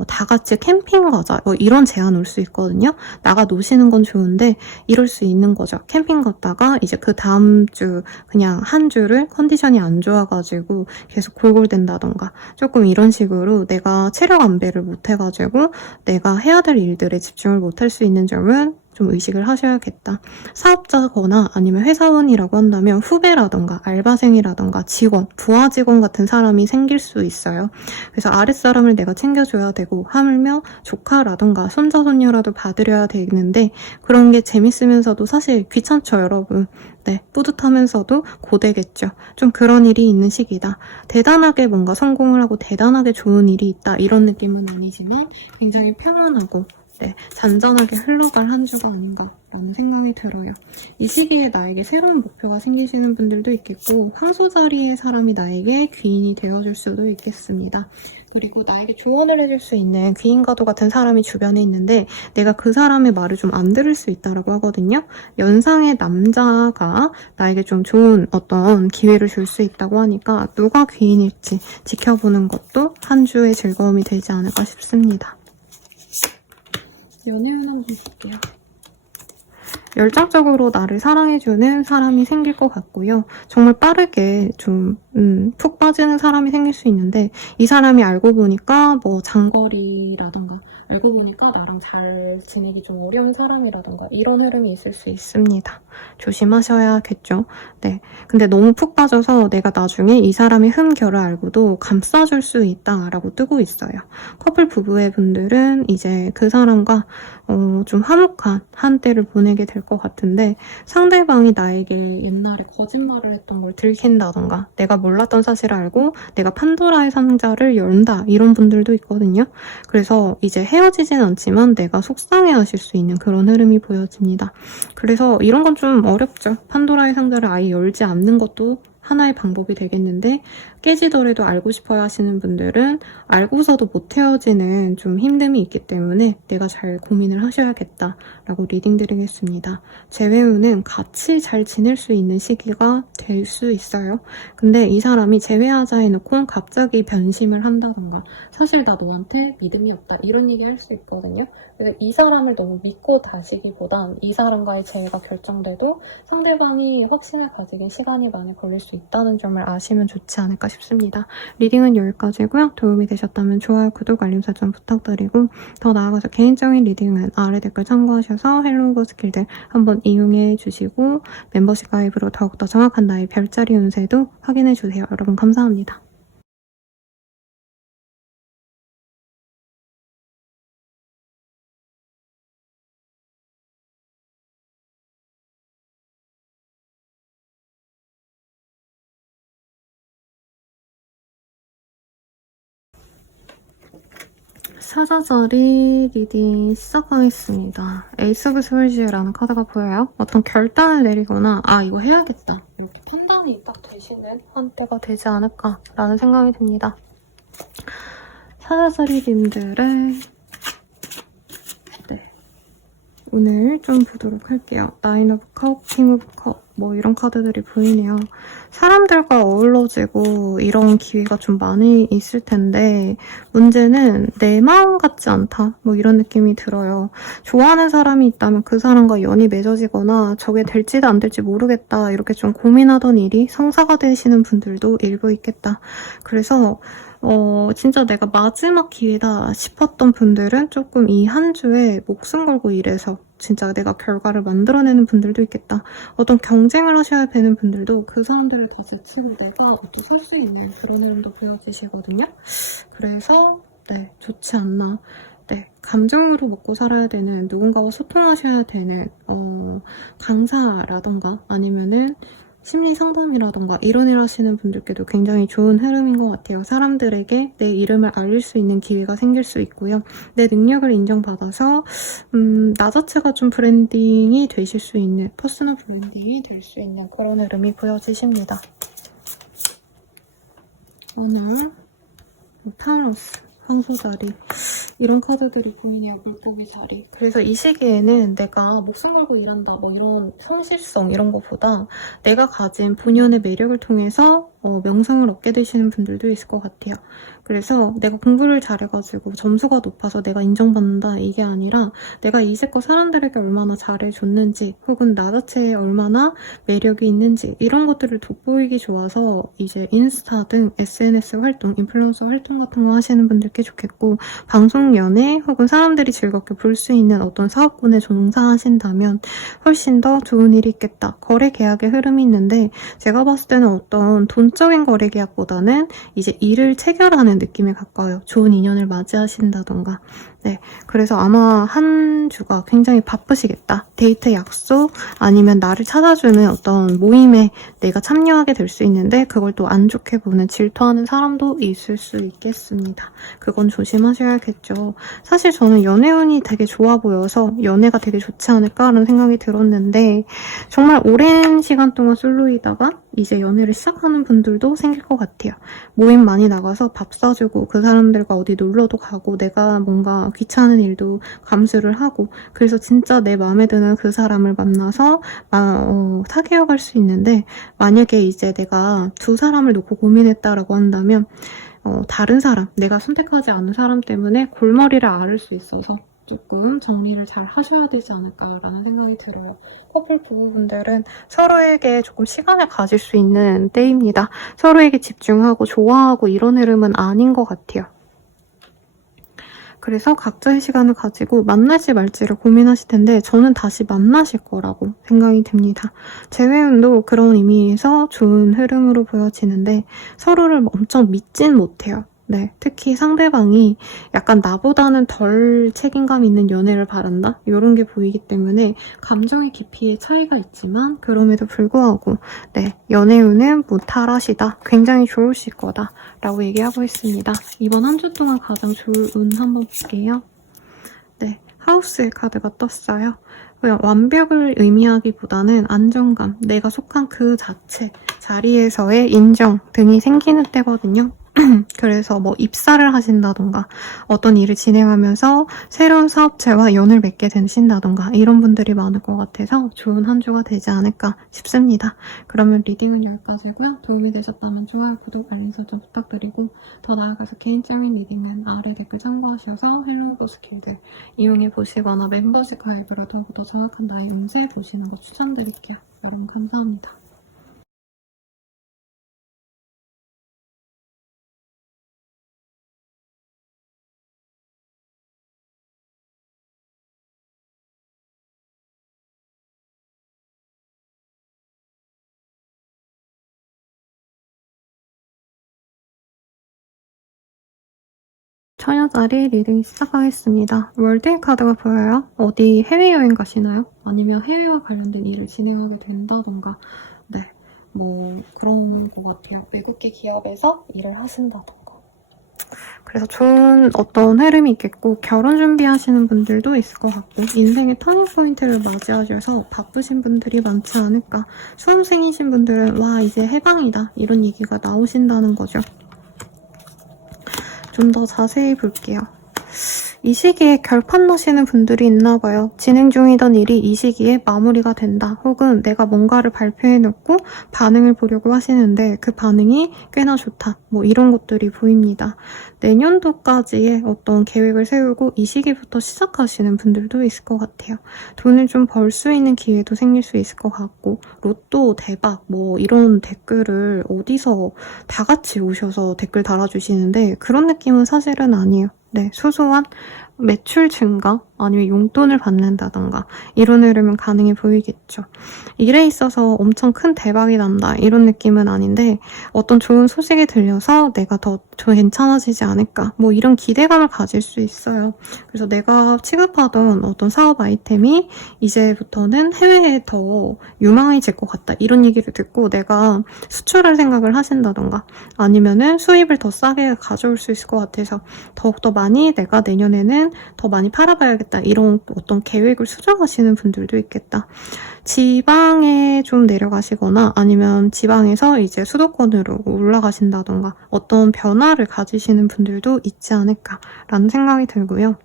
다 같이 캠핑 가자 이런 제안 올 수 있거든요. 나가 노시는 건 좋은데 이럴 수 있는 거죠. 캠핑 갔다가 이제 그 다음 주 그냥 한 주를 컨디션이 안 좋아가지고 계속 골골댄다던가 조금 이런 식으로 내가 체력 안배를 못해가지고 내가 해야 될 일들에 집중을 못할 수 있는 점은 좀 의식을 하셔야겠다. 사업자거나 아니면 회사원이라고 한다면 후배라던가 알바생이라던가 직원, 부하 직원 같은 사람이 생길 수 있어요. 그래서 아랫사람을 내가 챙겨줘야 되고 하물며 조카라던가 손자, 손녀라도 봐드려야 되는데 그런 게 재밌으면서도 사실 귀찮죠, 여러분. 네, 뿌듯하면서도 고되겠죠. 좀 그런 일이 있는 시기다. 대단하게 뭔가 성공을 하고 대단하게 좋은 일이 있다 이런 느낌은 아니지만 굉장히 평온하고 네, 잔잔하게 흘러갈 한 주가 아닌가라는 생각이 들어요. 이 시기에 나에게 새로운 목표가 생기시는 분들도 있겠고 황소 자리의 사람이 나에게 귀인이 되어줄 수도 있겠습니다. 그리고 나에게 조언을 해줄 수 있는 귀인과도 같은 사람이 주변에 있는데 내가 그 사람의 말을 좀 안 들을 수 있다라고 하거든요. 연상의 남자가 나에게 좀 좋은 어떤 기회를 줄 수 있다고 하니까 누가 귀인일지 지켜보는 것도 한 주의 즐거움이 되지 않을까 싶습니다. 연애운 한번 볼게요. 열정적으로 나를 사랑해주는 사람이 생길 것 같고요. 정말 빠르게 좀 푹 빠지는 사람이 생길 수 있는데 이 사람이 알고 보니까 뭐 장거리라던가 알고 보니까 나랑 잘 지내기 좀 어려운 사람이라던가 이런 흐름이 있을 수 있습니다. 조심하셔야겠죠. 네. 근데 너무 푹 빠져서 내가 나중에 이 사람의 흠결을 알고도 감싸줄 수 있다라고 뜨고 있어요. 커플 부부의 분들은 이제 그 사람과 좀 화목한 한때를 보내게 될 것 같은데 상대방이 나에게 옛날에 거짓말을 했던 걸 들킨다던가 내가 몰랐던 사실을 알고 내가 판도라의 상자를 열다 이런 분들도 있거든요. 그래서 이제 헤어지진 않지만 내가 속상해하실 수 있는 그런 흐름이 보여집니다. 그래서 이런 건 좀 어렵죠. 판도라의 상자를 아예 열지 않는 것도 하나의 방법이 되겠는데 깨지더라도 알고 싶어 하시는 분들은 알고서도 못 헤어지는 좀 힘듦이 있기 때문에 내가 잘 고민을 하셔야겠다라고 리딩 드리겠습니다. 재회운은 같이 잘 지낼 수 있는 시기가 될 수 있어요. 근데 이 사람이 재회하자 해놓고 갑자기 변심을 한다던가 사실 나 너한테 믿음이 없다 이런 얘기 할 수 있거든요. 그래서 이 사람을 너무 믿고 다시기보단 이 사람과의 재회가 결정돼도 상대방이 확신을 가지긴 시간이 많이 걸릴 수 있다는 점을 아시면 좋지 않을까 싶습니다. 리딩은 여기까지고요. 도움이 되셨다면 좋아요, 구독, 알림 설정 부탁드리고 더 나아가서 개인적인 리딩은 아래 댓글 참고하셔서 헬로우 스킬들 한번 이용해 주시고 멤버십 가입으로 더욱더 정확한 나의 별자리 운세도 확인해 주세요. 여러분 감사합니다. 사자자리 리딩 시작하겠습니다. 에이스 오브 스월즈라는 카드가 보여요. 어떤 결단을 내리거나 이거 해야겠다 이렇게 판단이 딱 되시는 한때가 되지 않을까라는 생각이 듭니다. 사자자리님들의 오늘 좀 보도록 할게요. 나인 오브 컵, 킹 오브 컵 뭐 이런 카드들이 보이네요. 사람들과 어우러지고 이런 기회가 좀 많이 있을 텐데 문제는 내 마음 같지 않다 뭐 이런 느낌이 들어요. 좋아하는 사람이 있다면 그 사람과 연이 맺어지거나 저게 될지도 안 될지 모르겠다 이렇게 좀 고민하던 일이 성사가 되시는 분들도 일부 있겠다. 그래서 진짜 내가 마지막 기회다 싶었던 분들은 조금 이 한 주에 목숨 걸고 일해서 진짜 내가 결과를 만들어내는 분들도 있겠다. 어떤 경쟁을 하셔야 되는 분들도 그 사람들을 다 제치고 내가 어떻게 설 수 있는 그런 흐름도 보여지시거든요. 그래서 네, 좋지 않나. 네, 감정으로 먹고 살아야 되는, 누군가와 소통하셔야 되는 강사라던가 아니면은 심리 상담이라던가 이런 일 하시는 분들께도 굉장히 좋은 흐름인 것 같아요. 사람들에게 내 이름을 알릴 수 있는 기회가 생길 수 있고요. 내 능력을 인정받아서 나 자체가 좀 브랜딩이 되실 수 있는, 퍼스널 브랜딩이 될 수 있는 그런 흐름이 보여지십니다. 오늘 타로스 황소 자리, 이런 카드들이 보이네요. 물고기 자리. 그래서 이 시기에는 내가 목숨 걸고 일한다 뭐 이런 성실성 이런 것보다 내가 가진 본연의 매력을 통해서 명성을 얻게 되시는 분들도 있을 것 같아요. 그래서 내가 공부를 잘해가지고 점수가 높아서 내가 인정받는다 이게 아니라 내가 이제껏 사람들에게 얼마나 잘해줬는지 혹은 나 자체에 얼마나 매력이 있는지 이런 것들을 돋보이기 좋아서 이제 인스타 등 SNS 활동, 인플루언서 활동 같은 거 하시는 분들께 좋겠고, 방송 연예 혹은 사람들이 즐겁게 볼 수 있는 어떤 사업군에 종사하신다면 훨씬 더 좋은 일이 있겠다. 거래 계약의 흐름이 있는데 제가 봤을 때는 어떤 돈적인 거래 계약보다는 이제 일을 체결하는 느낌에 가까워요. 좋은 인연을 맞이하신다던가. 네, 그래서 아마 한 주가 굉장히 바쁘시겠다. 데이트 약속 아니면 나를 찾아주는 어떤 모임에 내가 참여하게 될 수 있는데 그걸 또 안 좋게 보는, 질투하는 사람도 있을 수 있겠습니다. 그건 조심하셔야겠죠. 사실 저는 연애운이 되게 좋아 보여서 연애가 되게 좋지 않을까라는 생각이 들었는데 정말 오랜 시간 동안 솔로이다가 이제 연애를 시작하는 분들도 생길 것 같아요. 모임 많이 나가서 밥 사주고 그 사람들과 어디 놀러도 가고 내가 뭔가 귀찮은 일도 감수를 하고, 그래서 진짜 내 마음에 드는 그 사람을 만나서 사귀어갈 수 있는데, 만약에 이제 내가 두 사람을 놓고 고민했다라고 한다면 다른 사람, 내가 선택하지 않은 사람 때문에 골머리를 앓을 수 있어서 조금 정리를 잘 하셔야 되지 않을까라는 생각이 들어요. 커플 부부분들은 서로에게 조금 시간을 가질 수 있는 때입니다. 서로에게 집중하고 좋아하고 이런 흐름은 아닌 것 같아요. 그래서 각자의 시간을 가지고 만날지 말지를 고민하실 텐데 저는 다시 만나실 거라고 생각이 듭니다. 재회운도 그런 의미에서 좋은 흐름으로 보여지는데 서로를 엄청 믿진 못해요. 네, 특히 상대방이 약간 나보다는 덜 책임감 있는 연애를 바란다? 이런 게 보이기 때문에 감정의 깊이의 차이가 있지만 그럼에도 불구하고 네, 연애운은 무탈하시다. 굉장히 좋으실 거다. 라고 얘기하고 있습니다. 이번 한 주 동안 가장 좋은 운 한번 볼게요. 네, 하우스의 카드가 떴어요. 그냥 완벽을 의미하기보다는 안정감, 내가 속한 그 자체, 자리에서의 인정 등이 생기는 때거든요. 그래서 뭐 입사를 하신다던가 어떤 일을 진행하면서 새로운 사업체와 연을 맺게 되신다던가 이런 분들이 많을 것 같아서 좋은 한 주가 되지 않을까 싶습니다. 그러면 리딩은 여기까지고요. 도움이 되셨다면 좋아요, 구독, 알림 설정 부탁드리고 더 나아가서 개인적인 리딩은 아래 댓글 참고하셔서 헬로우보스 길드 이용해 보시거나 멤버십 가입으로 더욱더 정확한 나의 운세 보시는 거 추천드릴게요. 여러분 감사합니다. 처녀자리 리딩 시작하겠습니다. 월드의 카드가 보여요. 어디 해외여행 가시나요? 아니면 해외와 관련된 일을 진행하게 된다던가 네, 뭐 그런 것 같아요. 외국계 기업에서 일을 하신다던가. 그래서 좋은 어떤 흐름이 있겠고 결혼 준비하시는 분들도 있을 것 같고 인생의 터닝포인트를 맞이하셔서 바쁘신 분들이 많지 않을까. 수험생이신 분들은 와 이제 해방이다 이런 얘기가 나오신다는 거죠. 좀 더 자세히 볼게요. 이 시기에 결판 나시는 분들이 있나 봐요. 진행 중이던 일이 이 시기에 마무리가 된다. 혹은 내가 뭔가를 발표해놓고 반응을 보려고 하시는데 그 반응이 꽤나 좋다. 뭐 이런 것들이 보입니다. 내년도까지의 어떤 계획을 세우고 이 시기부터 시작하시는 분들도 있을 것 같아요. 돈을 좀 벌 수 있는 기회도 생길 수 있을 것 같고 로또 대박 뭐 이런 댓글을 어디서 다 같이 오셔서 댓글 달아주시는데 그런 느낌은 사실은 아니에요. 네, 소소한 매출 증가 아니면 용돈을 받는다던가 이런 흐름은 가능해 보이겠죠. 일에 있어서 엄청 큰 대박이 난다 이런 느낌은 아닌데 어떤 좋은 소식이 들려서 내가 더 괜찮아지지 않을까 뭐 이런 기대감을 가질 수 있어요. 그래서 내가 취급하던 어떤 사업 아이템이 이제부터는 해외에 더 유망해질 것 같다 이런 얘기를 듣고 내가 수출할 생각을 하신다던가 아니면은 수입을 더 싸게 가져올 수 있을 것 같아서 더욱더 많이 내가 내년에는 더 많이 팔아봐야겠다 이런 어떤 계획을 수정하시는 분들도 있겠다. 지방에 좀 내려가시거나 아니면 지방에서 이제 수도권으로 올라가신다던가 어떤 변화를 가지시는 분들도 있지 않을까라는 생각이 들고요.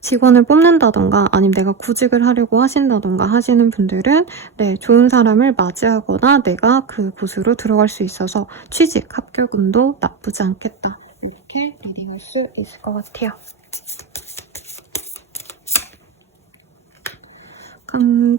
직원을 뽑는다던가 아니면 내가 구직을 하려고 하신다던가 하시는 분들은 네, 좋은 사람을 맞이하거나 내가 그 곳으로 들어갈 수 있어서 취직 합격운도 나쁘지 않겠다. 이렇게 리딩할 수 있을 것 같아요.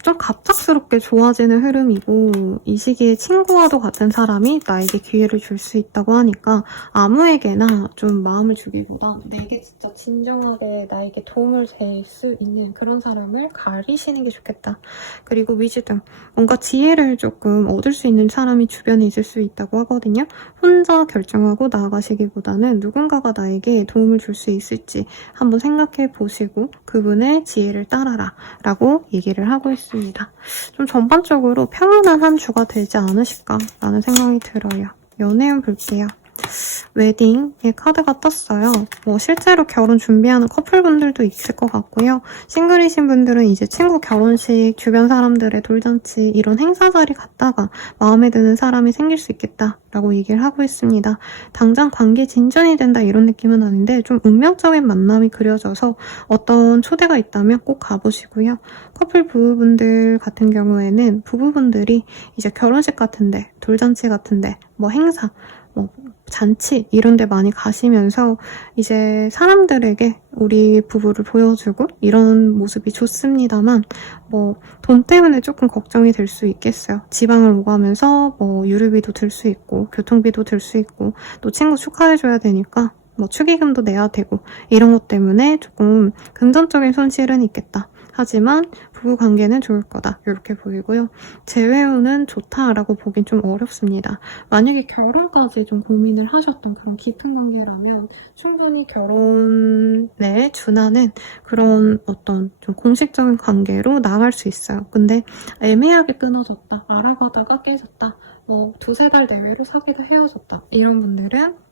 좀 갑작스럽게 좋아지는 흐름이고 이 시기에 친구와도 같은 사람이 나에게 기회를 줄 수 있다고 하니까 아무에게나 좀 마음을 주기보다 내게 진짜 진정하게 나에게 도움을 줄 수 있는 그런 사람을 가리시는 게 좋겠다. 그리고 위즈덤, 뭔가 지혜를 조금 얻을 수 있는 사람이 주변에 있을 수 있다고 하거든요. 혼자 결정하고 나아가시기보다는 누군가가 나에게 도움을 줄 수 있을지 한번 생각해 보시고 그분의 지혜를 따라라 라고 얘기를 하고 있습니다. 좀 전반적으로 평온한 한 주가 되지 않으실까라는 생각이 들어요. 연애운 볼게요. 웨딩의 카드가 떴어요. 뭐 실제로 결혼 준비하는 커플분들도 있을 것 같고요. 싱글이신 분들은 이제 친구 결혼식, 주변 사람들의 돌잔치 이런 행사 자리 갔다가 마음에 드는 사람이 생길 수 있겠다라고 얘기를 하고 있습니다. 당장 관계 진전이 된다 이런 느낌은 아닌데 좀 운명적인 만남이 그려져서 어떤 초대가 있다면 꼭 가보시고요. 커플 부부분들 같은 경우에는 부부분들이 이제 결혼식 같은데, 돌잔치 같은데, 뭐 행사, 뭐 잔치 이런 데 많이 가시면서 이제 사람들에게 우리 부부를 보여주고 이런 모습이 좋습니다만 뭐 돈 때문에 조금 걱정이 될 수 있겠어요. 지방을 오가면서 뭐 유류비도 들 수 있고 교통비도 들 수 있고 또 친구 축하해줘야 되니까 뭐 축의금도 내야 되고 이런 것 때문에 조금 금전적인 손실은 있겠다. 하지만 부부관계는 좋을 거다 이렇게 보이고요. 재회운은 좋다라고 보긴 좀 어렵습니다. 만약에 결혼까지 좀 고민을 하셨던 그런 깊은 관계라면 충분히 결혼에 준하는 그런 어떤 좀 공식적인 관계로 나아갈 수 있어요. 근데 애매하게 끊어졌다, 알아가다가 깨졌다, 뭐 두세 달 내외로 사귀다 헤어졌다 이런 분들은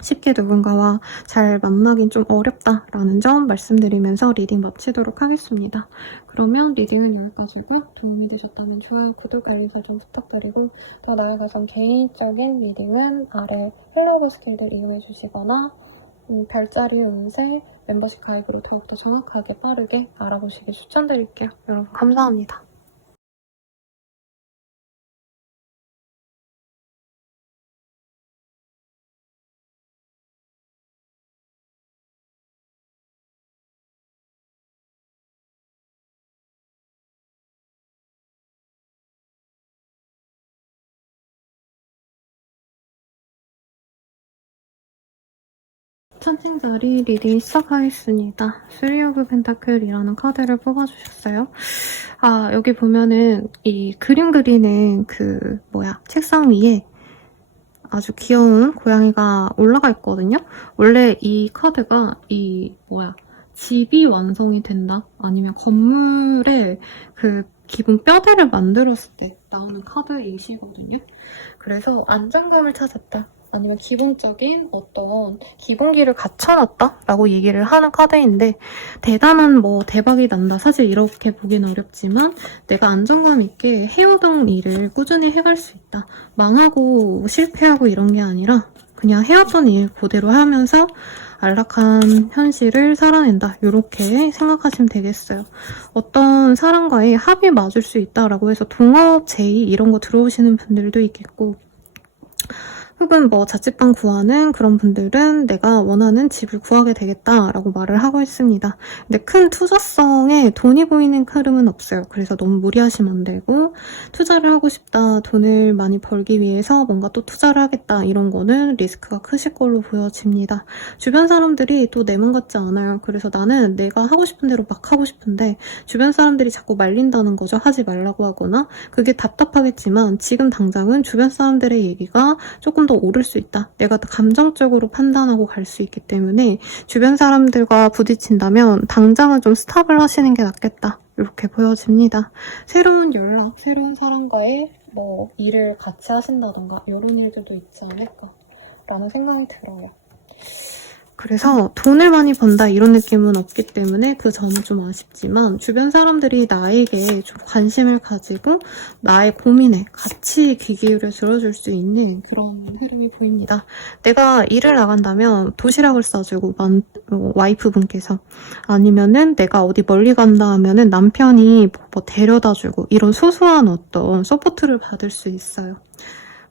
쉽게 누군가와 잘 만나긴 좀 어렵다라는 점 말씀드리면서 리딩 마치도록 하겠습니다. 그러면 리딩은 여기까지고요. 도움이 되셨다면 좋아요, 구독, 알림 설정 부탁드리고 더 나아가선 개인적인 리딩은 아래 헬로우버 스킬들 이용해주시거나 별자리 운세 멤버십 가입으로 더욱더 정확하게 빠르게 알아보시길 추천드릴게요. 여러분 감사합니다. 천칭자리 리딩 시작하겠습니다. 3 오브 펜타클이라는 카드를 뽑아주셨어요. 아, 여기 보면은 이 그림 그리는 책상 위에 아주 귀여운 고양이가 올라가 있거든요. 원래 이 카드가 집이 완성이 된다? 아니면 건물의 기본 뼈대를 만들었을 때 나오는 카드이시거든요. 그래서 안정감을 찾았다. 아니면 기본적인 어떤 기본기를 갖춰놨다? 라고 얘기를 하는 카드인데 대단한 대박이 난다. 사실 이렇게 보긴 어렵지만 내가 안정감 있게 해오던 일을 꾸준히 해갈 수 있다. 망하고 실패하고 이런 게 아니라 그냥 해왔던 일 그대로 하면서 안락한 현실을 살아낸다. 이렇게 생각하시면 되겠어요. 어떤 사람과의 합이 맞을 수 있다라고 해서 동업, 제의 이런 거 들어오시는 분들도 있겠고 혹은 뭐 자취방 구하는 그런 분들은 내가 원하는 집을 구하게 되겠다라고 말을 하고 있습니다. 근데 큰 투자성에 돈이 보이는 흐름은 없어요. 그래서 너무 무리하시면 안 되고, 투자를 하고 싶다, 돈을 많이 벌기 위해서 뭔가 또 투자를 하겠다, 이런 거는 리스크가 크실 걸로 보여집니다. 주변 사람들이 또 내 맘 같지 않아요. 그래서 나는 내가 하고 싶은 대로 막 하고 싶은데 주변 사람들이 자꾸 말린다는 거죠. 하지 말라고 하거나. 그게 답답하겠지만 지금 당장은 주변 사람들의 얘기가 조금 더 오를 수 있다. 내가 감정적으로 판단하고 갈 수 있기 때문에 주변 사람들과 부딪힌다면 당장은 좀 스탑을 하시는 게 낫겠다. 이렇게 보여집니다. 새로운 연락, 새로운 사람과의 뭐 일을 같이 하신다던가 이런 일들도 있지 않을까 라는 생각이 들어요. 그래서 돈을 많이 번다 이런 느낌은 없기 때문에 그 점은 좀 아쉽지만 주변 사람들이 나에게 좀 관심을 가지고 나의 고민에 같이 귀 기울여 들어줄 수 있는 그런 흐름이 보입니다. 내가 일을 나간다면 도시락을 싸주고 와이프분께서, 아니면은 내가 어디 멀리 간다 하면은 남편이 뭐 데려다주고 이런 소소한 어떤 서포트를 받을 수 있어요.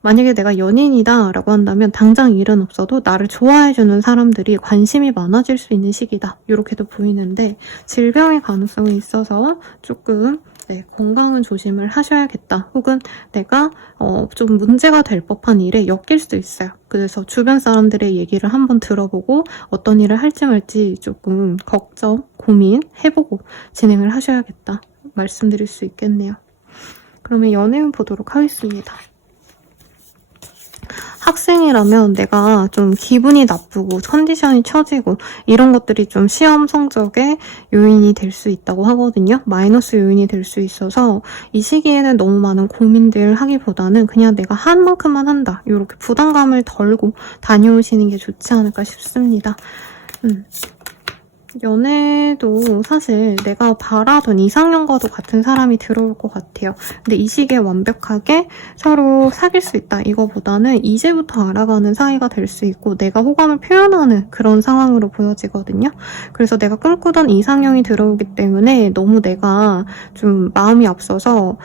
만약에 내가 연인이다 라고 한다면 당장 일은 없어도 나를 좋아해주는 사람들이 관심이 많아질 수 있는 시기다. 이렇게도 보이는데 질병의 가능성이 있어서 조금 건강은 조심을 하셔야겠다. 혹은 내가 좀 문제가 될 법한 일에 엮일 수도 있어요. 그래서 주변 사람들의 얘기를 한번 들어보고 어떤 일을 할지 말지 조금 걱정, 고민해보고 진행을 하셔야겠다. 말씀드릴 수 있겠네요. 그러면 연애운 보도록 하겠습니다. 학생이라면 내가 좀 기분이 나쁘고 컨디션이 처지고 이런 것들이 좀 시험 성적의 요인이 될 수 있다고 하거든요. 마이너스 요인이 될 수 있어서 이 시기에는 너무 많은 고민들 하기보다는 그냥 내가 한 만큼만 한다. 이렇게 부담감을 덜고 다녀오시는 게 좋지 않을까 싶습니다. 연애도 사실 내가 바라던 이상형과도 같은 사람이 들어올 것 같아요. 근데 이 시기에 완벽하게 서로 사귈 수 있다. 이거보다는 이제부터 알아가는 사이가 될 수 있고 내가 호감을 표현하는 그런 상황으로 보여지거든요. 그래서 내가 꿈꾸던 이상형이 들어오기 때문에 너무 내가 좀 마음이 앞서서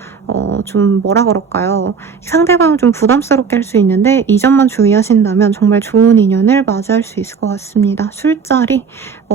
좀 뭐라 그럴까요? 상대방을 좀 부담스럽게 할 수 있는데 이 점만 주의하신다면 정말 좋은 인연을 맞이할 수 있을 것 같습니다. 술자리,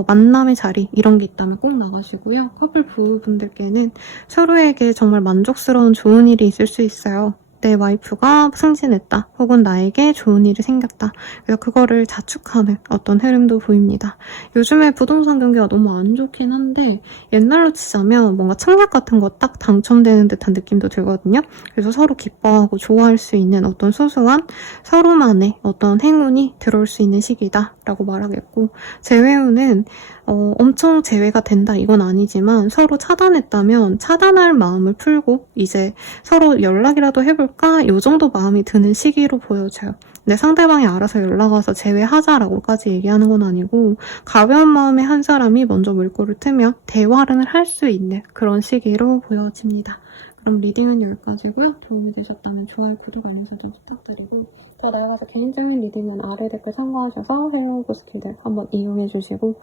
만남의 자리 이런 게 있다면 꼭 나가시고요. 커플 부부분들께는 서로에게 정말 만족스러운 좋은 일이 있을 수 있어요. 내 와이프가 승진했다. 혹은 나에게 좋은 일이 생겼다. 그래서 그거를 자축하는 어떤 흐름도 보입니다. 요즘에 부동산 경기가 너무 안 좋긴 한데 옛날로 치자면 뭔가 청약 같은 거 딱 당첨되는 듯한 느낌도 들거든요. 그래서 서로 기뻐하고 좋아할 수 있는 어떤 소소한 서로만의 어떤 행운이 들어올 수 있는 시기다 라고 말하겠고, 재회운은 엄청 재회가 된다 이건 아니지만 서로 차단했다면 차단할 마음을 풀고 이제 서로 연락이라도 해볼까 이 정도 마음이 드는 시기로 보여져요. 근데 상대방이 알아서 연락와서 재회하자라고까지 얘기하는 건 아니고 가벼운 마음의 한 사람이 먼저 물꼬를 트며 대화를 할 수 있는 그런 시기로 보여집니다. 그럼 리딩은 여기까지고요. 도움이 되셨다면 좋아요, 구독, 알림 설정 부탁드리고, 더 나아가서 개인적인 리딩은 아래 댓글 참고하셔서 헬로우고 스킬들 한번 이용해주시고,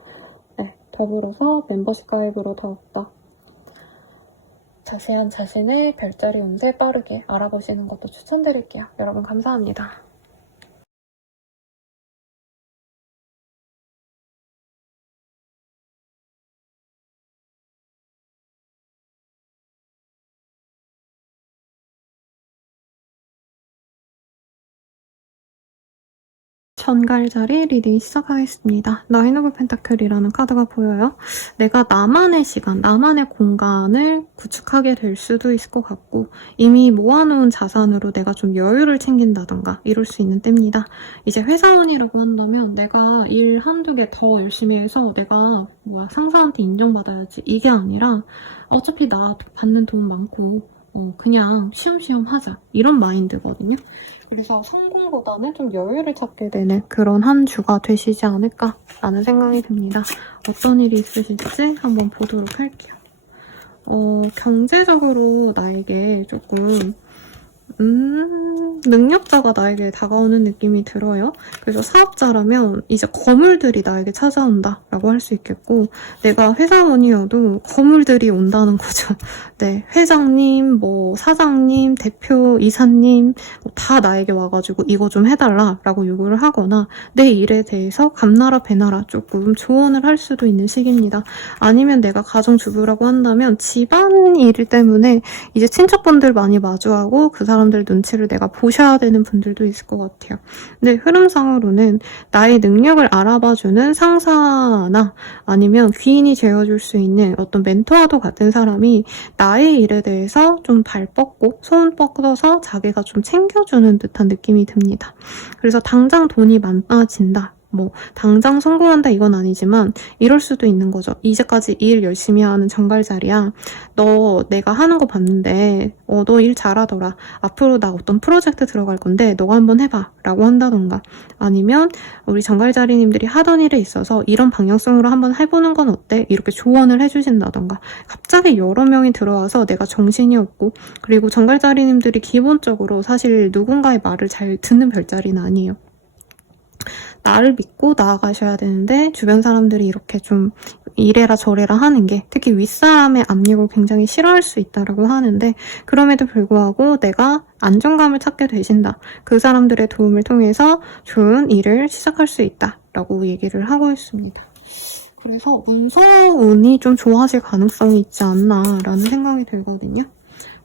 더불어서 멤버십 가입으로 더욱더 자세한 자신의 별자리 운세 빠르게 알아보시는 것도 추천드릴게요. 여러분 감사합니다. 전갈자리 리딩 시작하겠습니다. 나인 오브 펜타클이라는 카드가 보여요. 내가 나만의 시간, 나만의 공간을 구축하게 될 수도 있을 것 같고 이미 모아놓은 자산으로 내가 좀 여유를 챙긴다던가 이럴 수 있는 때입니다. 이제 회사원이라고 한다면 내가 일 한두 개 더 열심히 해서 내가 상사한테 인정받아야지 이게 아니라 어차피 나 받는 돈 많고 그냥 쉬엄쉬엄 하자 이런 마인드거든요. 그래서 성공보다는 좀 여유를 찾게 되는 그런 한 주가 되시지 않을까라는 생각이 듭니다. 어떤 일이 있으실지 한번 보도록 할게요. 경제적으로 나에게 조금 능력자가 나에게 다가오는 느낌이 들어요. 그래서 사업자라면 이제 거물들이 나에게 찾아온다 라고 할 수 있겠고, 내가 회사원이어도 거물들이 온다는 거죠. 네, 회장님, 뭐 사장님, 대표, 이사님 다 나에게 와가지고 이거 좀 해달라 라고 요구를 하거나, 내 일에 대해서 감나라 배나라 조금 조언을 할 수도 있는 시기입니다. 아니면 내가 가정주부라고 한다면 집안일 때문에 이제 친척분들 많이 마주하고 그 사람들 눈치를 내가 보셔야 되는 분들도 있을 것 같아요. 근데 흐름상으로는 나의 능력을 알아봐주는 상사나 아니면 귀인이 되어줄 수 있는 어떤 멘토와도 같은 사람이 나의 일에 대해서 좀 발 뻗고 손 뻗어서 자기가 좀 챙겨주는 듯한 느낌이 듭니다. 그래서 당장 돈이 많아진다. 뭐 당장 성공한다 이건 아니지만 이럴 수도 있는 거죠. 이제까지 일 열심히 하는 정갈자리야. 너 내가 하는 거 봤는데 너 일 잘하더라. 앞으로 나 어떤 프로젝트 들어갈 건데 너가 한번 해봐 라고 한다던가, 아니면 우리 정갈자리님들이 하던 일에 있어서 이런 방향성으로 한번 해보는 건 어때? 이렇게 조언을 해주신다던가, 갑자기 여러 명이 들어와서 내가 정신이 없고, 그리고 정갈자리님들이 기본적으로 사실 누군가의 말을 잘 듣는 별자리는 아니에요. 나를 믿고 나아가셔야 되는데 주변 사람들이 이렇게 좀 이래라 저래라 하는 게, 특히 윗사람의 압력을 굉장히 싫어할 수 있다라고 하는데, 그럼에도 불구하고 내가 안정감을 찾게 되신다. 그 사람들의 도움을 통해서 좋은 일을 시작할 수 있다 라고 얘기를 하고 있습니다. 그래서 문서운이 좀 좋아질 가능성이 있지 않나 라는 생각이 들거든요.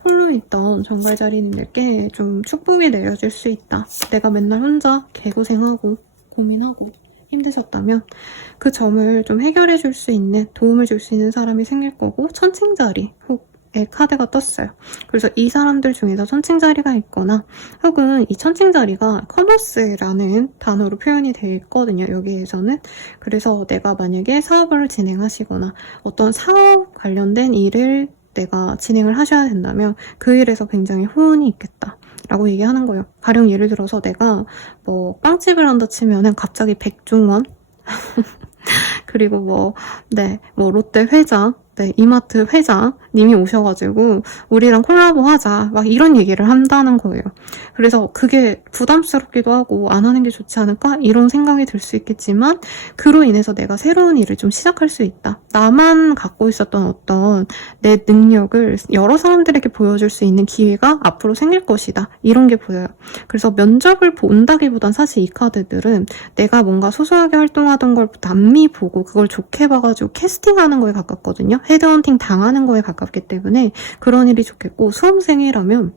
홀로 있던 정갈자리님들께 좀 축복이 내려질 수 있다. 내가 맨날 혼자 개고생하고 고민하고 힘드셨다면 그 점을 좀 해결해 줄 수 있는, 도움을 줄 수 있는 사람이 생길 거고, 천칭자리 의 카드가 떴어요. 그래서 이 사람들 중에서 천칭자리가 있거나, 혹은 이 천칭자리가 커머스라는 단어로 표현이 되어 있거든요, 여기에서는. 그래서 내가 만약에 사업을 진행하시거나 어떤 사업 관련된 일을 내가 진행을 하셔야 된다면 그 일에서 굉장히 호응이 있겠다 라고 얘기하는 거예요. 가령 예를 들어서 내가 뭐 빵집을 한다 치면은 갑자기 백종원 그리고 뭐 롯데 회장, 이마트 회장님이 오셔가지고 우리랑 콜라보 하자 막 이런 얘기를 한다는 거예요. 그래서 그게 부담스럽기도 하고 안 하는 게 좋지 않을까 이런 생각이 들 수 있겠지만, 그로 인해서 내가 새로운 일을 좀 시작할 수 있다. 나만 갖고 있었던 어떤 내 능력을 여러 사람들에게 보여줄 수 있는 기회가 앞으로 생길 것이다. 이런 게 보여요. 그래서 면접을 본다기보단 사실 이 카드들은 내가 뭔가 소소하게 활동하던 걸 남미 보고 그걸 좋게 봐가지고 캐스팅하는 거에 가깝거든요. 헤드헌팅 당하는 거에 가깝기 때문에 그런 일이 좋겠고, 수험생이라면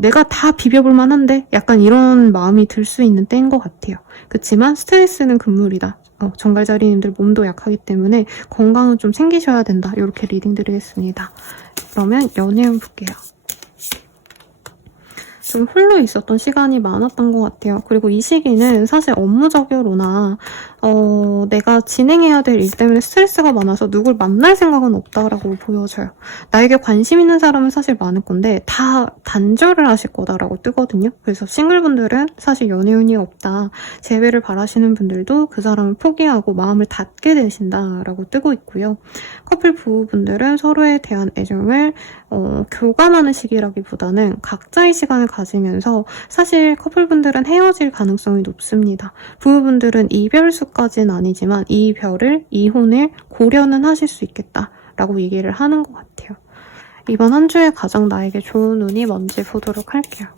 내가 다 비벼볼 만한데 약간 이런 마음이 들 수 있는 때인 것 같아요. 그치만 스트레스는 금물이다. 정갈자리님들 몸도 약하기 때문에 건강은 좀 챙기셔야 된다. 이렇게 리딩 드리겠습니다. 그러면 연애운 볼게요. 좀 홀로 있었던 시간이 많았던 것 같아요. 그리고 이 시기는 사실 업무적으로나 내가 진행해야 될 일 때문에 스트레스가 많아서 누굴 만날 생각은 없다라고 보여져요. 나에게 관심 있는 사람은 사실 많을 건데 다 단절을 하실 거다라고 뜨거든요. 그래서 싱글분들은 사실 연애운이 없다, 재회를 바라시는 분들도 그 사람을 포기하고 마음을 닫게 되신다라고 뜨고 있고요. 커플 부부분들은 서로에 대한 애정을 교감하는 시기라기보다는 각자의 시간을 가지면서, 사실 커플분들은 헤어질 가능성이 높습니다. 부부분들은 이별수까지는 아니지만 이혼을 고려는 하실 수 있겠다라고 얘기를 하는 것 같아요. 이번 한 주에 가장 나에게 좋은 운이 뭔지 보도록 할게요.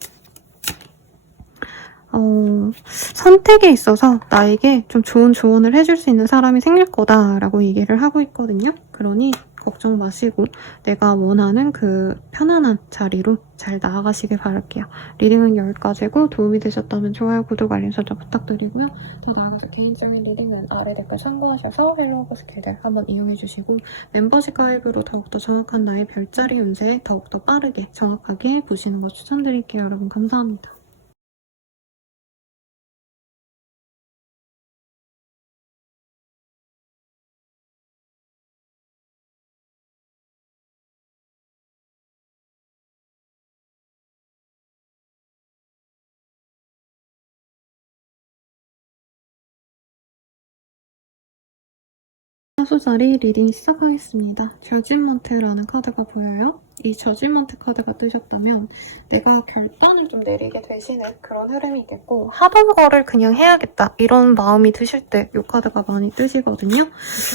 선택에 있어서 나에게 좀 좋은 조언을 해줄 수 있는 사람이 생길 거다라고 얘기를 하고 있거든요. 그러니 걱정 마시고 내가 원하는 그 편안한 자리로 잘 나아가시길 바랄게요. 리딩은 여기까지고 도움이 되셨다면 좋아요, 구독, 알림 설정 부탁드리고요. 더 나아가서 개인적인 리딩은 아래 댓글 참고하셔서 헬로우버 스킬들 한번 이용해주시고, 멤버십 가입으로 더욱더 정확한 나의 별자리 운세 더욱더 빠르게 정확하게 보시는 거 추천드릴게요. 여러분 감사합니다. 사수자리 리딩 시작하겠습니다. 저지먼트라는 카드가 보여요. 이 저질먼트 카드가 뜨셨다면 내가 결단을 좀 내리게 되시는 그런 흐름이 있겠고 하던 거를 그냥 해야겠다 이런 마음이 드실 때 이 카드가 많이 뜨시거든요.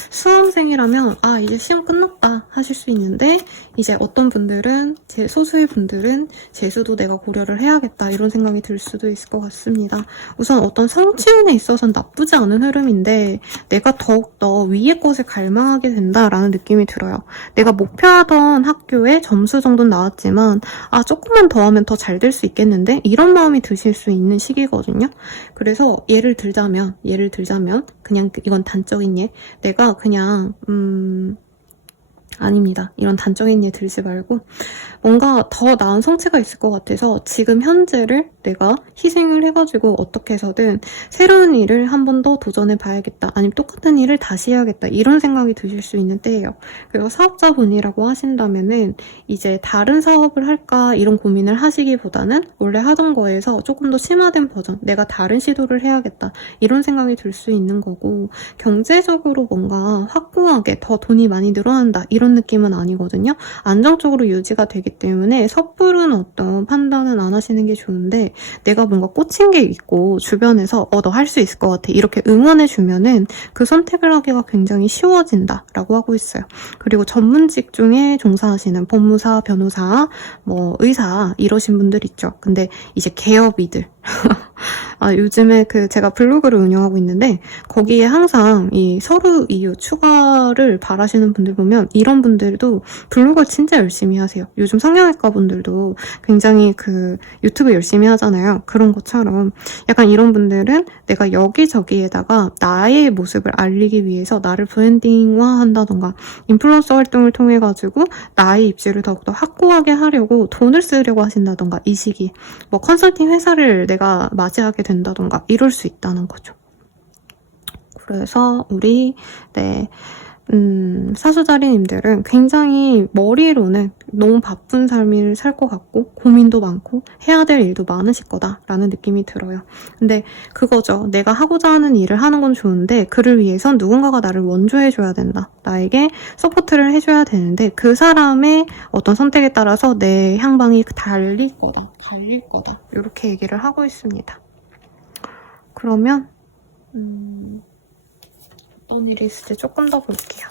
수험생이라면 아 이제 시험 끝났다 하실 수 있는데 이제 어떤 분들은 제 소수의 분들은 재수도 내가 고려를 해야겠다 이런 생각이 들 수도 있을 것 같습니다. 우선 어떤 성취운에 있어서는 나쁘지 않은 흐름인데 내가 더욱더 위의 것을 갈망하게 된다라는 느낌이 들어요. 내가 목표하던 학교에 점수 정도는 나왔지만 아 조금만 더 하면 더 잘 될 수 있겠는데 이런 마음이 드실 수 있는 시기거든요. 그래서 예를 들자면 그냥 이건 단적인 예 내가 그냥 아닙니다. 이런 단적인 예 들지 말고 뭔가 더 나은 성취가 있을 것 같아서 지금 현재를 내가 희생을 해가지고 어떻게 해서든 새로운 일을 한 번 더 도전해 봐야겠다. 아니면 똑같은 일을 다시 해야겠다. 이런 생각이 드실 수 있는 때예요. 그리고 사업자분이라고 하신다면은 이제 다른 사업을 할까 이런 고민을 하시기보다는 원래 하던 거에서 조금 더 심화된 버전, 내가 다른 시도를 해야겠다. 이런 생각이 들 수 있는 거고 경제적으로 뭔가 확고하게 더 돈이 많이 늘어난다. 이런 느낌은 아니거든요. 안정적으로 유지가 되기 때문에 섣부른 어떤 판단은 안 하시는 게 좋은데 내가 뭔가 꽂힌 게 있고 주변에서 너 할 수 있을 것 같아 이렇게 응원해주면은 그 선택을 하기가 굉장히 쉬워진다 라고 하고 있어요. 그리고 전문직 중에 종사하시는 법무사, 변호사, 뭐 의사 이러신 분들 있죠. 근데 이제 개업이들 요즘에 제가 블로그를 운영하고 있는데 거기에 항상 이 서류 이유 추가를 바라시는 분들 보면 이런 분들도 블로그를 진짜 열심히 하세요. 요즘 성형외과 분들도 굉장히 유튜브 열심히 하잖아요. 그런 것처럼 약간 이런 분들은 내가 여기저기에다가 나의 모습을 알리기 위해서 나를 브랜딩화 한다던가 인플루언서 활동을 통해 가지고 나의 입지를 더욱더 확고하게 하려고 돈을 쓰려고 하신다던가 이 시기 뭐 컨설팅 회사를 내가 맞이하게 된다던가 이럴 수 있다는 거죠. 그래서 우리 사수자리님들은 굉장히 머리로는 너무 바쁜 삶을 살 것 같고 고민도 많고 해야 될 일도 많으실 거다라는 느낌이 들어요. 근데 그거죠. 내가 하고자 하는 일을 하는 건 좋은데 그를 위해선 누군가가 나를 원조해줘야 된다. 나에게 서포트를 해줘야 되는데 그 사람의 어떤 선택에 따라서 내 향방이 달릴 거다. 이렇게 얘기를 하고 있습니다. 그러면 어떤 일이 있을지 조금 더 볼게요.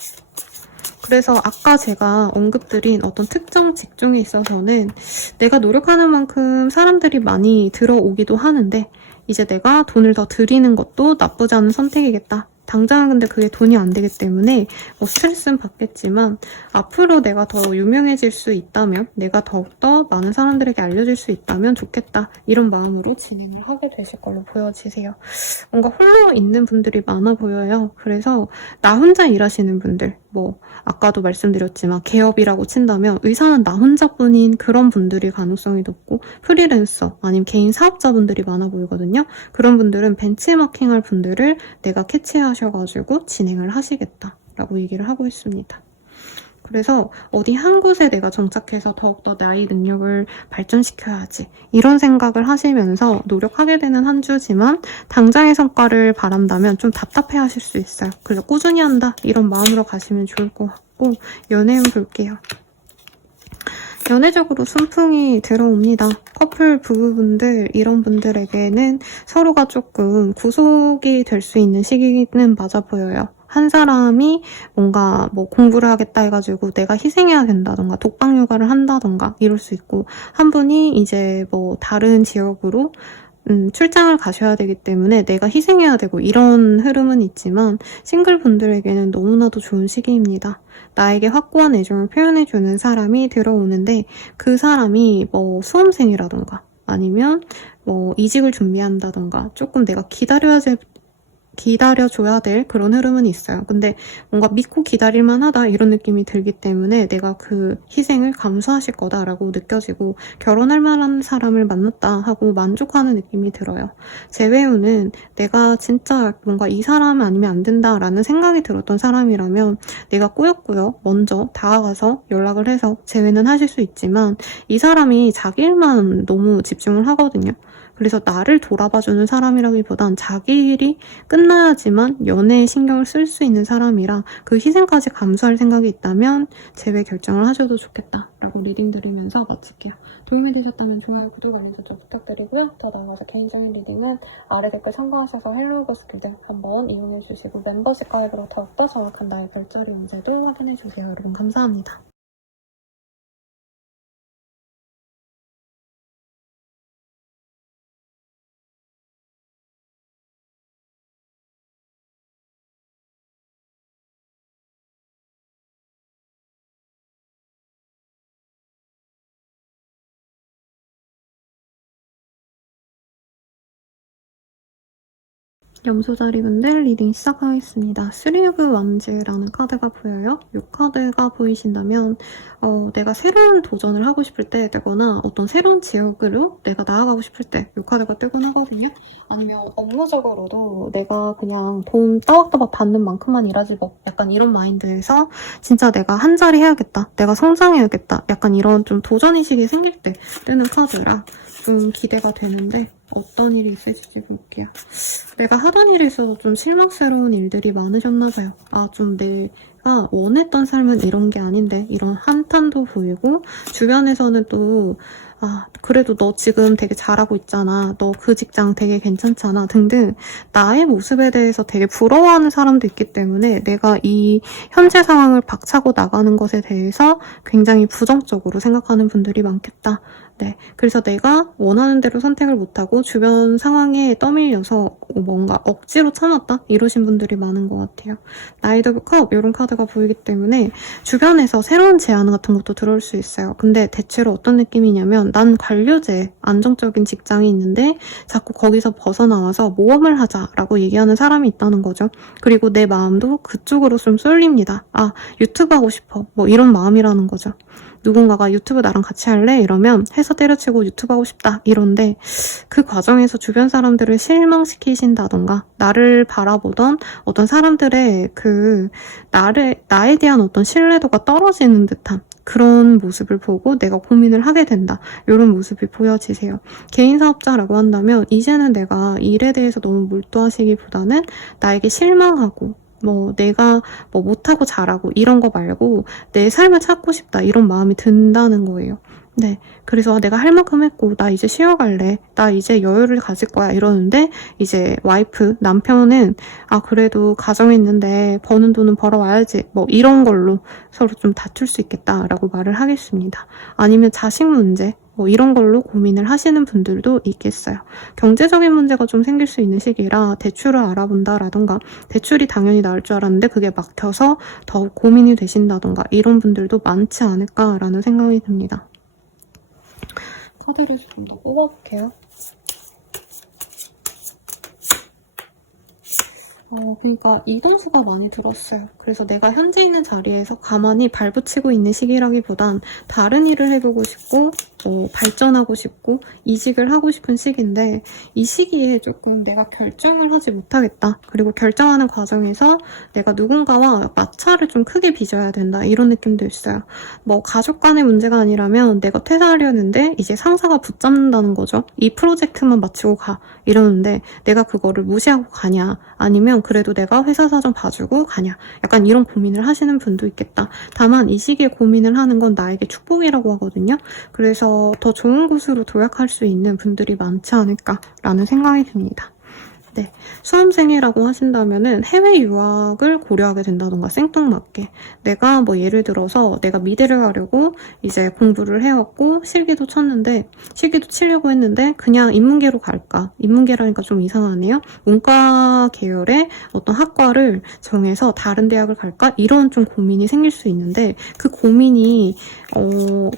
그래서 아까 제가 언급드린 어떤 특정 직종에 있어서는 내가 노력하는 만큼 사람들이 많이 들어오기도 하는데 이제 내가 돈을 더 들이는 것도 나쁘지 않은 선택이겠다. 당장은 근데 그게 돈이 안 되기 때문에 뭐 스트레스는 받겠지만 앞으로 내가 더 유명해질 수 있다면 내가 더욱더 많은 사람들에게 알려질 수 있다면 좋겠다 이런 마음으로 진행을 하게 되실 걸로 보여지세요. 뭔가 홀로 있는 분들이 많아 보여요. 그래서 나 혼자 일하시는 분들 뭐 아까도 말씀드렸지만 개업이라고 친다면 의사는 나 혼자뿐인 그런 분들이 가능성이 높고 프리랜서 아니면 개인 사업자분들이 많아 보이거든요. 그런 분들은 벤치마킹할 분들을 내가 캐치하셔가지고 진행을 하시겠다라고 얘기를 하고 있습니다. 그래서 어디 한 곳에 내가 정착해서 더욱더 나의 능력을 발전시켜야지 이런 생각을 하시면서 노력하게 되는 한 주지만 당장의 성과를 바란다면 좀 답답해 하실 수 있어요. 그래서 꾸준히 한다 이런 마음으로 가시면 좋을 것 같고 연애운 볼게요. 연애적으로 순풍이 들어옵니다. 커플 부부분들 이런 분들에게는 서로가 조금 구속이 될 수 있는 시기는 맞아 보여요. 한 사람이 뭔가 뭐 공부를 하겠다 해가지고 내가 희생해야 된다던가 독방 육아를 한다던가 이럴 수 있고 한 분이 이제 뭐 다른 지역으로 출장을 가셔야 되기 때문에 내가 희생해야 되고 이런 흐름은 있지만 싱글 분들에게는 너무나도 좋은 시기입니다. 나에게 확고한 애정을 표현해주는 사람이 들어오는데 그 사람이 뭐 수험생이라던가 아니면 뭐 이직을 준비한다던가 조금 내가 기다려줘야 될 그런 흐름은 있어요. 근데 뭔가 믿고 기다릴만 하다 이런 느낌이 들기 때문에 내가 그 희생을 감수하실 거다라고 느껴지고 결혼할 만한 사람을 만났다 하고 만족하는 느낌이 들어요. 재회우는 내가 진짜 뭔가 이 사람 아니면 안 된다라는 생각이 들었던 사람이라면 내가 꾸역꾸역 먼저 다가가서 연락을 해서 재회는 하실 수 있지만 이 사람이 자기 일만 너무 집중을 하거든요. 그래서 나를 돌아봐주는 사람이라기보단 자기 일이 끝나 힘나야지만 연애에 신경을 쓸 수 있는 사람이라 그 희생까지 감수할 생각이 있다면 제외 결정을 하셔도 좋겠다 라고 리딩 드리면서 마칠게요. 도움이 되셨다면 좋아요, 구독, 알림 설정 부탁드리고요. 더 나아가서 개인적인 리딩은 아래 댓글 참고하셔서 헬로우버스 길드 한번 이용해주시고 멤버십 가입으로 더욱더 정확한 나의 별자리 운세도 확인해주세요. 여러분 감사합니다. 염소자리분들 리딩 시작하겠습니다. 3 of Wands라는 카드가 보여요. 이 카드가 보이신다면 내가 새로운 도전을 하고 싶을 때 되거나 어떤 새로운 지역으로 내가 나아가고 싶을 때 이 카드가 뜨곤 하거든요. 아니면 업무적으로도 내가 그냥 돈 따박따박 받는 만큼만 일하지 뭐 약간 이런 마인드에서 진짜 내가 한 자리 해야겠다, 내가 성장해야겠다, 약간 이런 좀 도전의식이 생길 때 뜨는 카드라 좀 기대가 되는데 어떤 일이 있을지 볼게요. 내가 하던 일에 있어서 좀 실망스러운 일들이 많으셨나봐요. 좀 내가 원했던 삶은 이런 게 아닌데 이런 한탄도 보이고 주변에서는 또 그래도 너 지금 되게 잘하고 있잖아, 너 그 직장 되게 괜찮잖아 등등 나의 모습에 대해서 되게 부러워하는 사람도 있기 때문에 내가 이 현재 상황을 박차고 나가는 것에 대해서 굉장히 부정적으로 생각하는 분들이 많겠다. 네, 그래서 내가 원하는 대로 선택을 못하고 주변 상황에 떠밀려서 뭔가 억지로 참았다 이러신 분들이 많은 것 같아요. 나이트 오브 컵 이런 카드가 보이기 때문에 주변에서 새로운 제안 같은 것도 들어올 수 있어요. 근데 대체로 어떤 느낌이냐면 난 관료제 안정적인 직장이 있는데 자꾸 거기서 벗어나와서 모험을 하자라고 얘기하는 사람이 있다는 거죠. 그리고 내 마음도 그쪽으로 좀 쏠립니다. 유튜브 하고 싶어 뭐 이런 마음이라는 거죠. 누군가가 유튜브 나랑 같이 할래? 이러면 회사 때려치고 유튜브 하고 싶다 이런데 그 과정에서 주변 사람들을 실망시키신다던가 나를 바라보던 어떤 사람들의 나에 대한 어떤 신뢰도가 떨어지는 듯한 그런 모습을 보고 내가 고민을 하게 된다. 이런 모습이 보여지세요. 개인 사업자라고 한다면 이제는 내가 일에 대해서 너무 몰두하시기보다는 나에게 실망하고 내가 못하고 잘하고 이런 거 말고 내 삶을 찾고 싶다 이런 마음이 든다는 거예요. 네, 그래서 내가 할 만큼 했고 나 이제 쉬어갈래, 나 이제 여유를 가질 거야 이러는데 이제 와이프, 남편은 그래도 가정이 있는데 버는 돈은 벌어와야지 뭐 이런 걸로 서로 좀 다툴 수 있겠다라고 말을 하겠습니다. 아니면 자식 문제 이런 걸로 고민을 하시는 분들도 있겠어요. 경제적인 문제가 좀 생길 수 있는 시기라 대출을 알아본다라던가 대출이 당연히 나올 줄 알았는데 그게 막혀서 더욱 고민이 되신다던가 이런 분들도 많지 않을까라는 생각이 듭니다. 카드를 좀 더 뽑아볼게요. 그러니까 이동수가 많이 들었어요. 그래서 내가 현재 있는 자리에서 가만히 발붙이고 있는 시기라기보단 다른 일을 해보고 싶고 발전하고 싶고 이직을 하고 싶은 시기인데 이 시기에 조금 내가 결정을 하지 못하겠다. 그리고 결정하는 과정에서 내가 누군가와 마찰을 좀 크게 빚어야 된다. 이런 느낌도 있어요. 가족 간의 문제가 아니라면 내가 퇴사하려는데 이제 상사가 붙잡는다는 거죠. 이 프로젝트만 마치고 가 이러는데 내가 그거를 무시하고 가냐 아니면 그래도 내가 회사 사정 봐주고 가냐 약간 이런 고민을 하시는 분도 있겠다. 다만 이 시기에 고민을 하는 건 나에게 축복이라고 하거든요. 그래서 더 좋은 곳으로 도약할 수 있는 분들이 많지 않을까라는 생각이 듭니다. 네, 수험생이라고 하신다면은 해외 유학을 고려하게 된다던가 생뚱맞게 내가 예를 들어서 내가 미대를 가려고 이제 공부를 해왔고 실기도 치려고 했는데 그냥 인문계로 갈까? 인문계라니까 좀 이상하네요. 문과 계열의 어떤 학과를 정해서 다른 대학을 갈까? 이런 좀 고민이 생길 수 있는데 그 고민이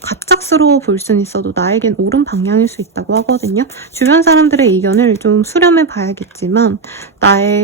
갑작스러워 보일 수는 있어도 나에겐 옳은 방향일 수 있다고 하거든요. 주변 사람들의 의견을 좀 수렴해 봐야겠지만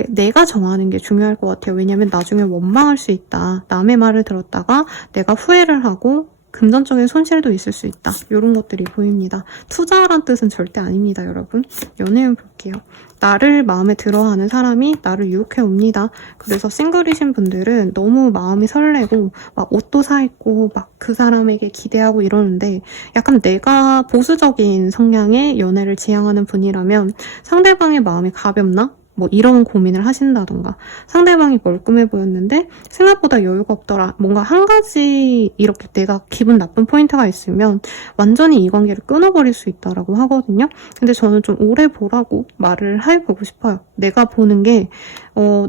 내가 정하는 게 중요할 것 같아요. 왜냐면 나중에 원망할 수 있다. 남의 말을 들었다가 내가 후회를 하고 금전적인 손실도 있을 수 있다. 이런 것들이 보입니다. 투자란 뜻은 절대 아닙니다, 여러분. 연애운 볼게요. 나를 마음에 들어하는 사람이 나를 유혹해 옵니다. 그래서 싱글이신 분들은 너무 마음이 설레고 옷도 사입고 그 사람에게 기대하고 이러는데 약간 내가 보수적인 성향의 연애를 지향하는 분이라면 상대방의 마음이 가볍나? 뭐 이런 고민을 하신다던가, 상대방이 멀끔해 보였는데 생각보다 여유가 없더라, 뭔가 한 가지 이렇게 내가 기분 나쁜 포인트가 있으면 완전히 이 관계를 끊어버릴 수 있다라고 하거든요. 근데 저는 좀 오래 보라고 말을 해보고 싶어요. 내가 보는 게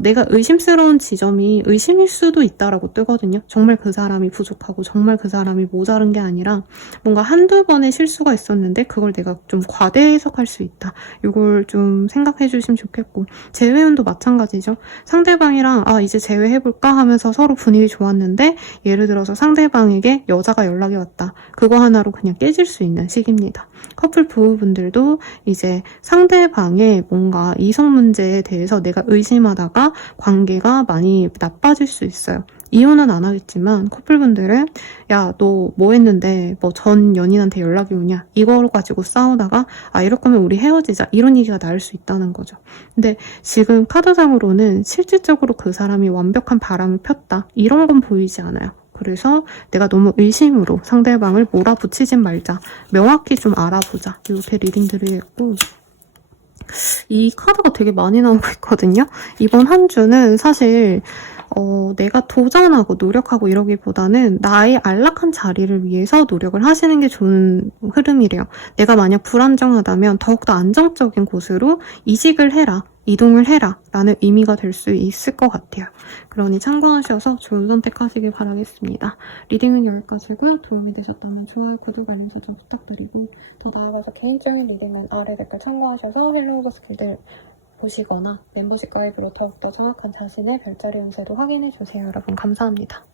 내가 의심스러운 지점이 의심일 수도 있다라고 뜨거든요. 정말 그 사람이 부족하고 정말 그 사람이 모자른 게 아니라 뭔가 한두 번의 실수가 있었는데 그걸 내가 좀 과대 해석할 수 있다. 이걸 좀 생각해 주시면 좋겠고, 재회원도 마찬가지죠. 상대방이랑 이제 재회해볼까 하면서 서로 분위기 좋았는데 예를 들어서 상대방에게 여자가 연락이 왔다. 그거 하나로 그냥 깨질 수 있는 시기입니다. 커플 부부분들도 이제 상대방의 뭔가 이성 문제에 대해서 내가 의심하다가 관계가 많이 나빠질 수 있어요. 이혼은 안 하겠지만 커플분들은 야, 너 뭐 했는데 뭐 전 연인한테 연락이 오냐, 이걸 가지고 싸우다가 이럴 거면 우리 헤어지자, 이런 얘기가 나올 수 있다는 거죠. 근데 지금 카드상으로는 실질적으로 그 사람이 완벽한 바람을 폈다, 이런 건 보이지 않아요. 그래서 내가 너무 의심으로 상대방을 몰아붙이진 말자, 명확히 좀 알아보자, 이렇게 리딩 드리겠고, 이 카드가 되게 많이 나오고 있거든요. 이번 한 주는 사실 내가 도전하고 노력하고 이러기보다는 나의 안락한 자리를 위해서 노력을 하시는 게 좋은 흐름이래요. 내가 만약 불안정하다면 더욱더 안정적인 곳으로 이직을 해라, 이동을 해라 라는 의미가 될 수 있을 것 같아요. 그러니 참고하셔서 좋은 선택하시길 바라겠습니다. 리딩은 여기까지고요. 도움이 되셨다면 좋아요, 구독, 알림 설정 부탁드리고, 더 나아가서 개인적인 리딩은 아래 댓글 참고하셔서 헬로우버 스킬들 보시거나 멤버십 가입으로 더욱더 정확한 자신의 별자리 운세도 확인해주세요. 여러분 감사합니다.